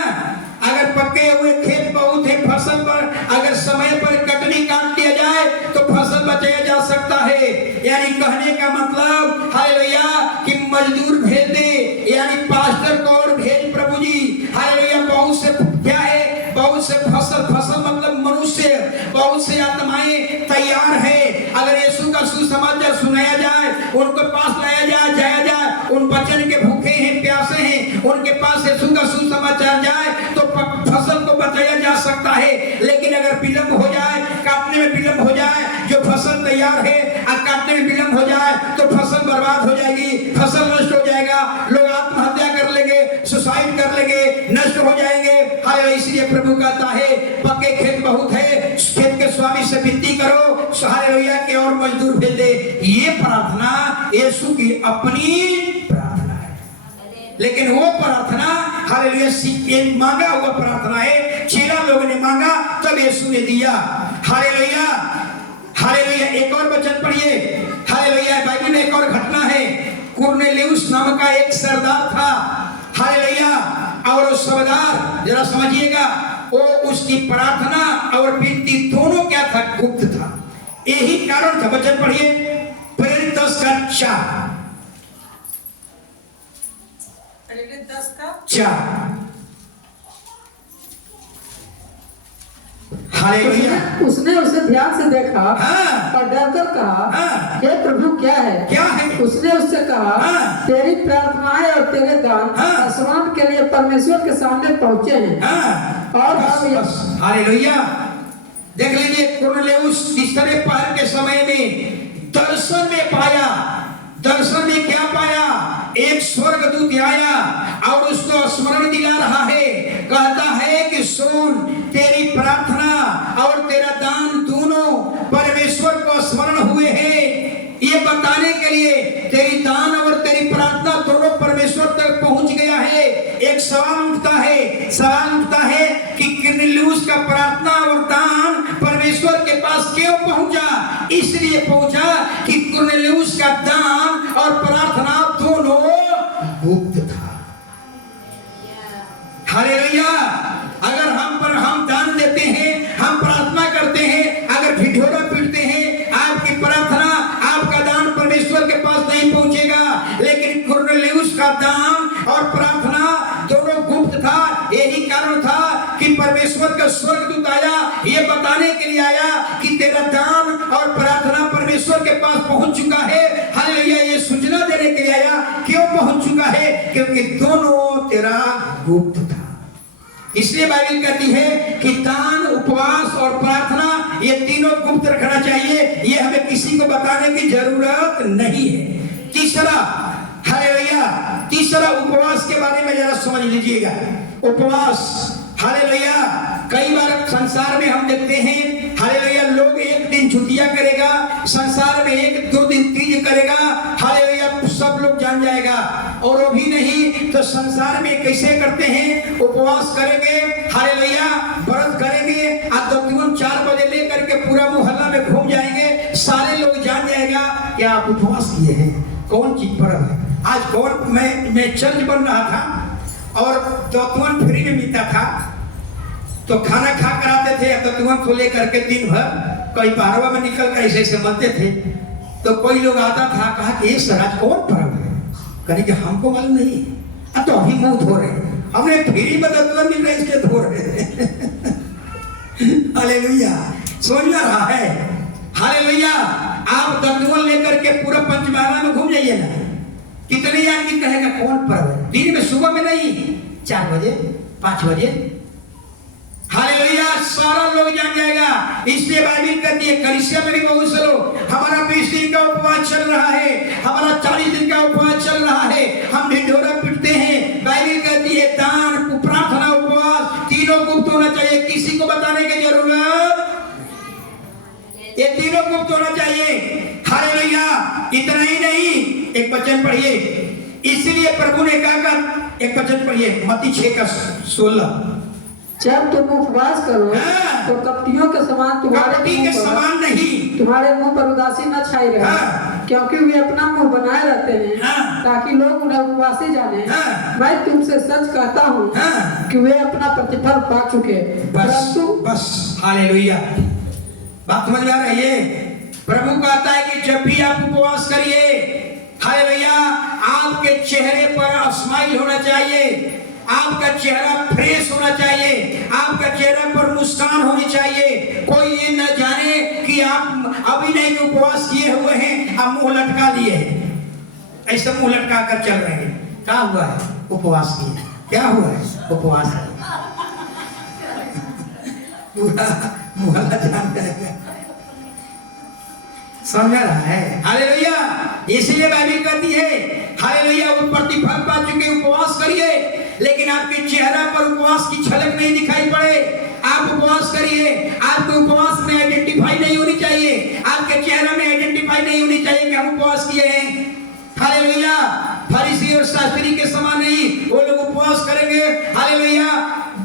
अगर पके हुए खेत बहुत है, फसल पर अगर समय पर कटनी काट लिया जाए तो फसल बचाया जा सकता है। यानी कहने का मतलब हालेलुया कि मजदूर भेज दे, यानी पास्टर को और भेज प्रभु जी। हालेलुया, बहुत से क्या है, बहुत से फसल मतलब मनुष्य, बहुत से आत्माएं तैयार है। अगर यीशु का सुसमाचार सुनाया जाए, उनके पास लाया जाए, जाया जाए, उन वचन के भूखे हैं, प्यासे हैं, उनके पास यीशु का सुसमाचार जाए तो फसल को बचाया जा सकता है। लेकिन अगर विलंब हो जाए, काटने में विलंब हो जाए, जो फसल तैयार है और काटने में विलंब हो जाए तो फसल बर्बाद हो जाएगी, फसल नष्ट हो जाएगा, लोग आत्महत्या कर लेंगे, सुसाइड कर लेंगे, नष्ट हो जाएंगे। हालेलुया, इसलिए प्रभु कहता है पके खेत बहुत है, खेत के स्वामी से विनती करो हालेलुया कि और मजदूर भेज दे। ये प्रार्थना यीशु की अपनी प्रार्थना है, लेकिन वो प्रार्थना हालेलुया मांगा हुआ प्रार्थना है। चेला लोगों ने मांगा तब यीशु ने दिया। Hallelujah, hallelujah. एक और वचन पढ़िए, हालेलुया, बाइबल में एक और घटना है। कुरनेलियुस नाम का एक सरदार था, हालेलुया, और वो सरदार जरा समझिएगा, वो उसकी प्रार्थना और विनती दोनों क्या था? गुप्त था। यही कारण था। वचन पढ़िए, प्रेरित 10:4। हालेलुया। उसने उसे ध्यान से देखा और डरकर कहा, हे प्रभु क्या है? क्या है? उसने उससे कहा, तेरी प्रार्थनाएं और तेरे दान आसमान के लिए परमेश्वर के सामने पहुंचे हैं। और हालेलुया, देख लीजिए, कुरनेलियुस तीसरे पहर के समय में दर्शन में पाया। दर्शन में क्या पाया? एक स्वर्गदूत आया और उसको स्मरण दिला रहा है, कहता है कि सुन, तेरी प्रार्थना और तेरा दान दोनों परमेश्वर को स्मरण हुए हैं। ये बताने के लिए तेरी दान और तेरी प्रार्थना दोनों परमेश्वर तक पहुंच गया है। एक सवाल उठता है कि कुरनेलियुस का प्रार्थना और दान परमेश्वर के पास क्यों पहुंचा? इसलिए पहुंचा कि कुरनेलियुस का दान और प्रार्थना दोनों गुप्त था। हालेलुया। अगर हम दान देते हैं, हम प्रार्थना करते हैं, अगर ढिढोरा पीटते हैं, आपकी प्रार्थना आपका दान परमेश्वर के पास नहीं पहुंचेगा। लेकिन कुरनेलियुस का दान और प्रार्थना दोनों गुप्त था। यही कारण था कि परमेश्वर का स्वर्गदूत आया, ये बताने के लिए आया कि तेरा दान और प्रार्थना परमेश्वर के पास पहुंच चुका है। हालेलुया, ये सूचना देने के लिए आया। क्यों पहुंच चुका है? क्योंकि दोनों तेरा गुप्त था। इसलिए बाइबल कहती है कि दान, उपवास और प्रार्थना ये तीनों गुप्त रखना चाहिए। ये हमें किसी को बताने की जरूरत नहीं है। तीसरा, हालेलुया, तीसरा उपवास के बारे में जरा समझ लीजिएगा। उपवास, हालेलुया, कई बार संसार में हम देखते हैं, हालेलुया, लोग एक दिन छुट्टियां करेगा, संसार में 1-2 दिन तीज करेगा, हालेलुया, सब लोग जान जाएगा। और वो भी नहीं तो संसार में कैसे करते हैं, उपवास करेंगे, हालेलुया, व्रत करेंगे, और तकरीबन 4 बजे लेकर के पूरा मोहल्ला में घूम जाएंगे, सारे लोग जान जाएगा कि आप उपवास किए हैं। कौन चीज पर है आज? कौन मैं चर्च बन रहा था और तत्वन फ्री में मिलता था, तो खाना खा कर आते थे, तत्वन को लेकर के दिन भर कई 12 में निकल कर ऐसे मनते थे। तो कोई लोग आता था, कहा कि ये सराज कौन पर्व है? कहे कि हमको मालूम नहीं। तो अभी मुंह धो रहे, हमने फ्री में तत्वन मिल रहे इसके धो रहे। हालेलुया, समझ में रहा है? हालेलुया, आप तत्वन लेकर के पूरा पंचमहाला में घूम जाइए ना, कितने आदमी कहेगा कौन पर्व है? दिन में, सुबह में नहीं, 4 बजे 5 बजे, हालेलुया, सारा लोग जान जाएगा। इसलिए बाइबल कहती है, कलीसिया में भी बहुत से लोग, हमारा 20 दिन का उपवास चल रहा है, हमारा 40 दिन का उपवास चल रहा है, हम ढिढोरा पीटते हैं। बाइबल कहती है दान, प्रार्थना, उपवास तीनों गुप्त होना चाहिए, किसी को बताने की जरूरत, ये तीनों गुप्त होना चाहिए। हालेलुया, इतना ही नहीं, एक वचन पढ़िए, इसलिए प्रभु ने कहा, एक वचन पढ़िए, मत्ती 6:16, जब तुम उपवास करो तो कपटियों के समान तुम्हारे मुंह पर उदासी न छाई रहे, क्योंकि वे अपना मुंह बनाए रहते हैं ताकि लोग उन्हें उपवासी जाने। मैं तुमसे सच कहता हूँ कि वे अपना प्रतिफल पा चुके। बस हालेलुया, बात समझ में आ रही है? प्रभु कहता है कि जब भी आप उपवास करिए, हालेलुया, आपके चेहरे पर स्माइल होना चाहिए, आपका चेहरा फ्रेश होना चाहिए, आपका चेहरे पर मुस्कान होनी चाहिए। कोई ये न जाने कि आप अभी नहीं उपवास किए हुए हैं, आप मुंह लटका लिए हैं, ऐसा मुंह लटका कर चल रहे हैं। क्या हुआ है? उपवास किए। क्या हुआ है? उपवास। पूरा मोहल्ला जान जाएगा। समझ रहा है? हालेलुया, इसलिए बाइबल कहती है, हालेलुया, वो प्रतिफल पा चुके, उपवास करिए, लेकिन आपके चेहरा पर उपवास की झलक नहीं दिखाई पड़े। आप उपवास करिए, आपके उपवास में आइडेंटिफाई नहीं होनी चाहिए, आपके चेहरे में आइडेंटिफाई नहीं होनी चाहिए कि हम उपवास किए हैं। हालेलुया, फरीसी और शास्त्री के समान नहीं, वो लोग उपवास करेंगे, हालेलुया,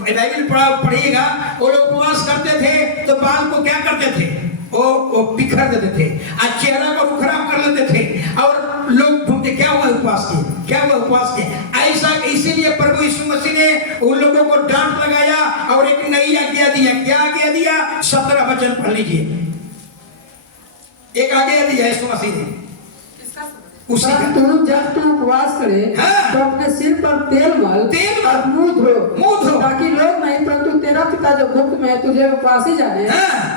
बाइबल पढ़िएगा, वो लोग उपवास करते थे तो बाल को क्या करते थे, वो बिखर देते थे, और चेहरा को खराब कर लेते थे, और लोग ढूंढते क्या हुआ उपवास किए, क्या हुआ उपवास किए। ऐसा इसीलिए प्रभु यीशु मसीह ने उन लोगों को डांट लगाया और एक नई आज्ञा दिया। क्या आज्ञा दिया? 17 वचन पढ़ लीजिए। एक आज्ञा दिया यीशु मसीह ने, उसी का, जब तू उपवास करे तो अपने सिर पर तेल मल और मुंह धो, ताकि लोग नहीं परंतु तेरा पिता जो गुप्त में है तुझे उपवासी जाने।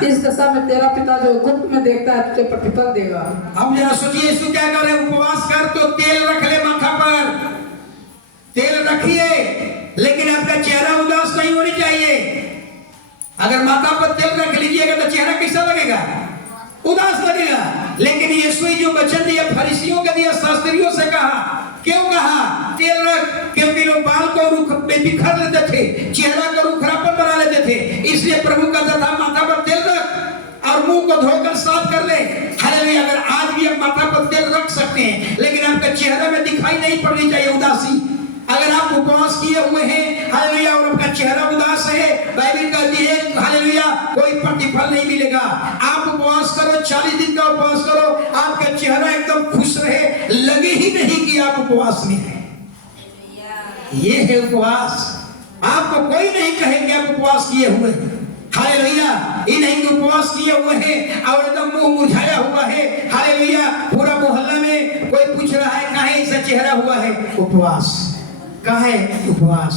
इस दशा में तेरा पिता जो गुप्त में देखता है तुझे प्रतिफल देगा। अब जरा सोचिए, यीशु क्या कर रहे हैं? उपवास कर तो तेल रख ले माथा पर, तेल रखिए, लेकिन आपका चेहरा उदास नहीं होनी चाहिए। अगर माथा पर तेल रख लीजिएगा तो चेहरा कैसा लगेगा? उदास लगेगा। लेकिन यीशु जो वचन दिया, फरीसियों का दिया, शास्त्रियों से कहा, क्यों कहा तेल रख? क्योंकि लोग बाल को बिखर लेते थे, चेहरा को रुखरापन बना लेते थे, इसलिए प्रभु का था माथा पर तेल रख और मुंह को धोकर साफ कर ले। हालेलुया, अगर आज भी आप माथा पर तेल रख सकते हैं, लेकिन आपके चेहरे में दिखाई नहीं पड़नी चाहिए उदासी। अगर आप उपवास किए हुए हैं, हालेलुया, और आपका चेहरा उदास है, बाइबल कहती है, हालेलुया, कोई प्रतिफल नहीं मिलेगा। आप उपवास करो, 40 दिन का उपवास करो, आपका चेहरा एकदम खुश रहे, लगे ही नहीं कि आप उपवास में हैं। ये है उपवास। आपको कोई नहीं कहे कि आप उपवास किए हुए हैं। हालेलुया, ये नहीं कि उपवास किए हुए हैं और एकदम मुंह मुरझाया हुआ है। हालेलुया, पूरा मोहल्ला में कोई पूछ रहा है कहाँ ऐसा चेहरा हुआ है? उपवास। कहाँ है? उपवास।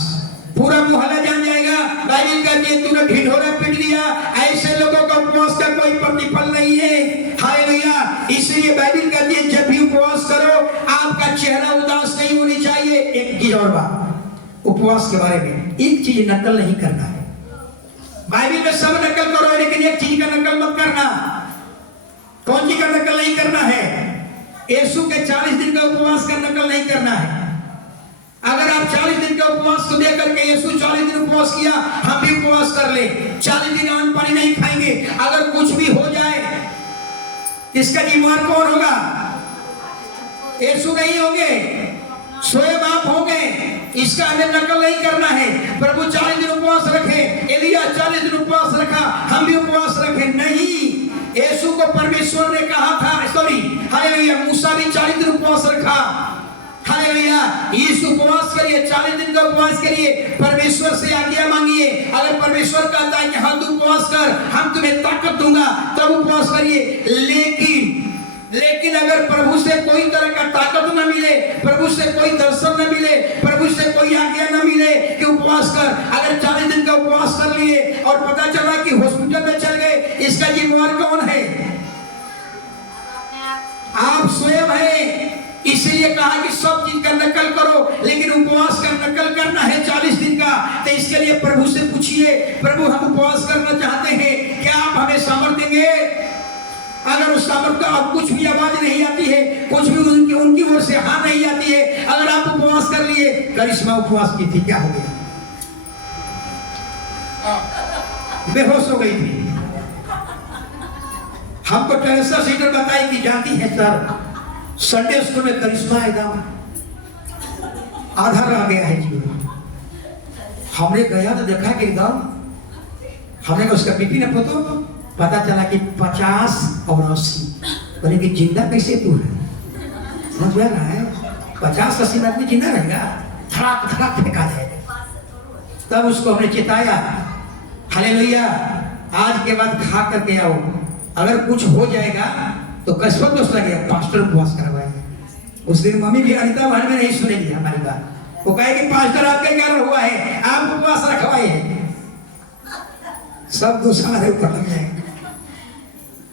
पूरा मोहल्ला जान जाएगा। बाइबल कहती है तूने ढिढोरा पीट दिया। ऐसे लोगों का उपवास का कोई प्रतिफल नहीं है। हालेलुया, इसलिए बाइबल कहती है जब भी उपवास करो आपका चेहरा उदास नहीं होनी चाहिए। एक चीज और बात उपवास के बारे में, एक चीज नकल नहीं करना है। बाइबल में सब नकल करो, लेकिन एक चीज का नकल मत करना। कौन सी का नकल नहीं करना है? यीशु के 40 दिन का उपवास का नकल नहीं करना है। अगर आप 40 दिन के उपवास को देख करके यीशु 40 दिन उपवास किया, हम भी उपवास कर ले, 40 दिन अन्न पानी नहीं खाएंगे, अगर कुछ भी हो जाए, इसका जिम्मेवार कौन होगा? यीशु नहीं होंगे, स्वयं आप होंगे। इसका हमें नकल नहीं करना है। प्रभु 40 दिन उपवास रखे, एलिया 40 दिन उपवास रखा, हम भी उपवास रखे नहीं। यीशु को परमेश्वर ने कहा था, सॉरी हालेलुया, मूसा भी 40 दिन उपवास रखा। हालेलुया, यीशु उपवास करिए, 40 दिन का उपवास करिए, परमेश्वर से आज्ञा मांगिए। अगर परमेश्वर कहता है कि हाँ तू उपवास कर, हम तुम्हें ताकत दूंगा, तब उपवास करिए। लेकिन अगर प्रभु से कोई तरह का ताकत न मिले, प्रभु से कोई दर्शन न मिले, प्रभु से कोई आज्ञा न मिले कि उपवास कर, अगर 40 दिन का उपवास कर लिए और पता चला कि हॉस्पिटल में चल गए, इसका जिम्मेवार कौन है? आप स्वयं हैं। इसीलिए कहा कि सब चीज का नकल करो, लेकिन उपवास का नकल करना है 40 दिन का, तो इसके लिए प्रभु से पूछिए, प्रभु हम उपवास करना चाहते हैं, क्या आप हमें सामर्थ्य देंगे? अगर उस सामर्थ का आप कुछ भी आवाज नहीं आती है, कुछ भी उनकी ओर से हाँ नहीं आती है, अगर आप उपवास कर लिए, करिश्मा उपवास की थी, क्या हो गया? बेहोश हो गई थी। हमको टेरेसा सीटर बताई कि जाती है सर, संडे स्कूल में करिश्मा एकदम आधा रह गया है जीवन। हमने गया तो देखा कि एकदम, हमने कहा उसका बीपी न पता चला कि 50 और 80। बोले कि जिंदा कैसे तू है? समझ में आ रहा है? 50-80 आदमी जिंदा रहेगा, धड़ाक धड़ाक फेंका जाएगा। तब उसको हमने चिताया, हालेलुया, आज के बाद खा करके आओ, अगर कुछ हो जाएगा तो कसवत दोष लगेगा, पास्टर उपवास करवाएंगे। उस दिन मम्मी भी अनिता बहन में नहीं सुनेगी हमारी बात, वो कहे कि पास्टर आपके कारण हुआ है, आप उपवास रखवाइए, सब दोष हमारे ऊपर लग जाएगा।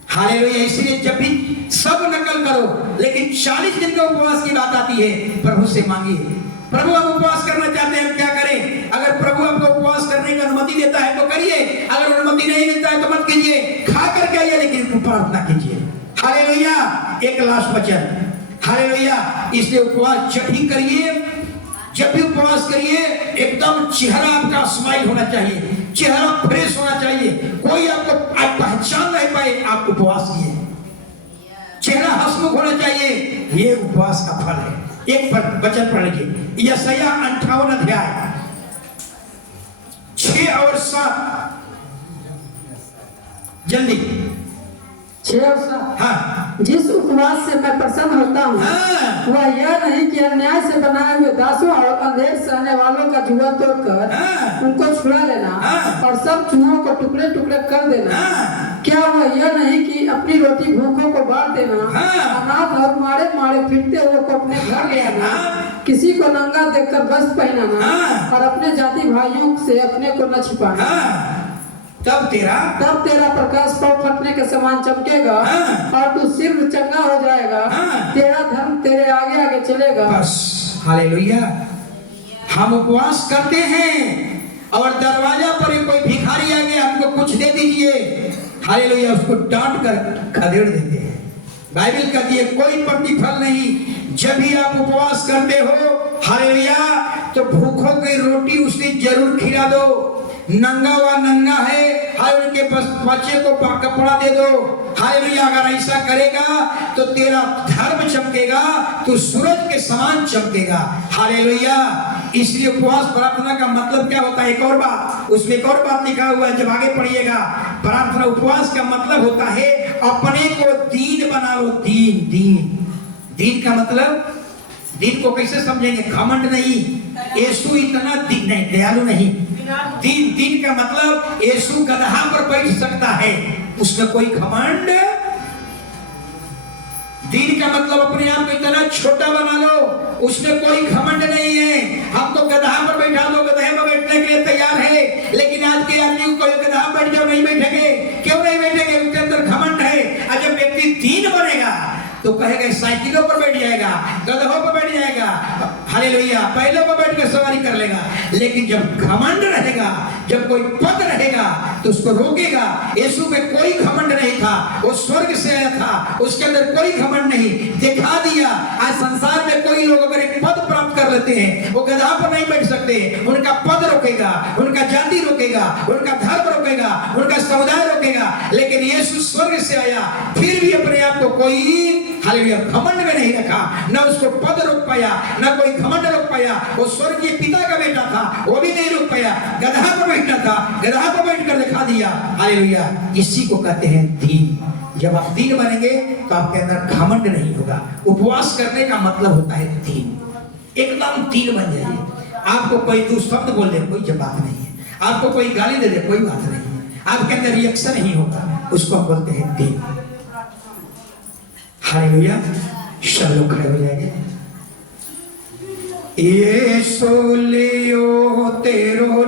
हालेलुया, इसलिए जब भी सब नकल करो, लेकिन 40 दिन का उपवास की बात आती है, प्रभु से मांगिए, प्रभु हम उपवास करना चाहते हैं, हम क्या करें? अगर प्रभु आपको उपवास करने की अनुमति देता है तो करिए, अगर अनुमति नहीं देता है तो मत कीजिए, खा करके आइए, लेकिन प्रार्थना कीजिए। हालेलुया, एक लास्ट वचन, हालेलुया, इसलिए उपवास जब भी करिए, जब भी उपवास करिए, एकदम चेहरा आपका स्माइल होना चाहिए, चेहरा फ्रेश होना चाहिए, कोई आपको पहचान नहीं पाए आप उपवास किए, चेहरा हंसमुख होना चाहिए। ये उपवास का फल है। एक वचन पढ़ लीजिए, यशायाह 58 अध्याय 6 और 7, जल्दी 6 और 7। हाँ, जिस उपवास से मैं प्रसन्न होता हूँ, हाँ, वह यह नहीं कि अन्याय से बनाए हुए दासों और अंधेर सहने वालों का जुआ तोड़कर हाँ, उनको छुड़ा लेना हाँ, और सब चूहों को टुकड़े टुकड़े कर देना। हाँ, क्या वह यह नहीं कि अपनी रोटी भूखों को बांट देना, हाँ, अनाथ और मारे मारे फिरते हुए को अपने घर ले आना, हाँ, किसी को नंगा देखकर वस्त्र पहनाना, हाँ, और अपने जाति भाइयों से अपने को न छिपाना। हाँ, तब तेरा प्रकाश पाँव फटने के समान चमकेगा, हाँ, और तू सिर चंगा हो जाएगा, हाँ, तेरा धर्म तेरे आगे आगे चलेगा। बस, हालेलुया। हम उपवास करते हैं और दरवाजा पर कोई भिखारी आ गया, हमको कुछ दे दीजिए, हालेलुया, उसको डांट कर खदेड़ देते हैं। बाइबल कहती है कोई प्रतिफल नहीं। जब भी आप उपवास करते हो, हालेलुया, तो भूखों की रोटी उसे जरूर खिला दो। नंगा हुआ नंगा है, हाय उनके बच्चे को कपड़ा दे दो। हालेलुया, अगर ऐसा करेगा तो तेरा धर्म चमकेगा, तू सूरज के समान चमकेगा। हालेलुया, इसलिए उपवास प्रार्थना का मतलब क्या होता है? एक और बात, उसमें एक और बात लिखा हुआ है, जब आगे पढ़िएगा। प्रार्थना उपवास का मतलब होता है अपने को दीन बना लो। दीन का मतलब, दीन को कैसे समझेंगे? घमंड नहीं, यीशु इतना दीन नहीं, दयालु नहीं। दीन का मतलब यीशु गदहा पर बैठ सकता है, उसमें कोई घमंड। दीन का मतलब अपने आप को इतना छोटा बना लो, उसमें कोई घमंड नहीं है। हमको गदहा पर बैठा दो, गदहे पर बैठने के लिए तैयार है, लेकिन आज के आदमी को गदहा पर बैठ जाओ, नहीं बैठेंगे। क्यों नहीं बैठेंगे? उसके अंदर घमंड है। और जब व्यक्ति दीन बनेगा तो कहेगा साइकिलों पर बैठ जाएगा, गधों पर बैठ जाएगा, हालेलुया, बैलों पर बैठ कर सवारी कर लेगा। लेकिन जब घमंड रहेगा, जब कोई पद रहेगा तो उसको रोकेगा। यीशु में कोई घमंड नहीं था, वो स्वर्ग से आया था, उसके अंदर कोई घमंड नहीं। दिखा दिया। आज संसार में कोई लोग अगर एक पद प्राप्त कर कर लेते हैं, वो गधा पर नहीं बैठ सकते, उनका पद रोकेगा, उनका जाति रोकेगा, उनका धर्म रोकेगा, उनका समुदाय रोकेगा। लेकिन यीशु स्वर्ग से आया, फिर भी अपने आप को कोई हालेलुया घमंड में नहीं रखा, न उसको पद रोक पाया, न कोई घमंड रोक पाया। वो स्वर्गीय पिता का बेटा था, वो भी नहीं रोक पाया। गधा पर बैठना था, गधा पर बैठ कर दिखा दिया। हालेलुया, इसी को कहते हैं दीन। जब आप दीन बनेंगे तो आपके अंदर घमंड नहीं होगा। उपवास करने का मतलब होता है दीन, एकदम दीन बन जाइए। आपको कोई दो शब्द बोल दे कोई बात नहीं है, आपको कोई गाली दे दे कोई बात नहीं है, आपके अंदर रिएक्शन नहीं होगा, उसको हम बोलते हैं दीन। हालेलुया, सब लोग खड़े हो जाएंगे। ये सोलियो तेरो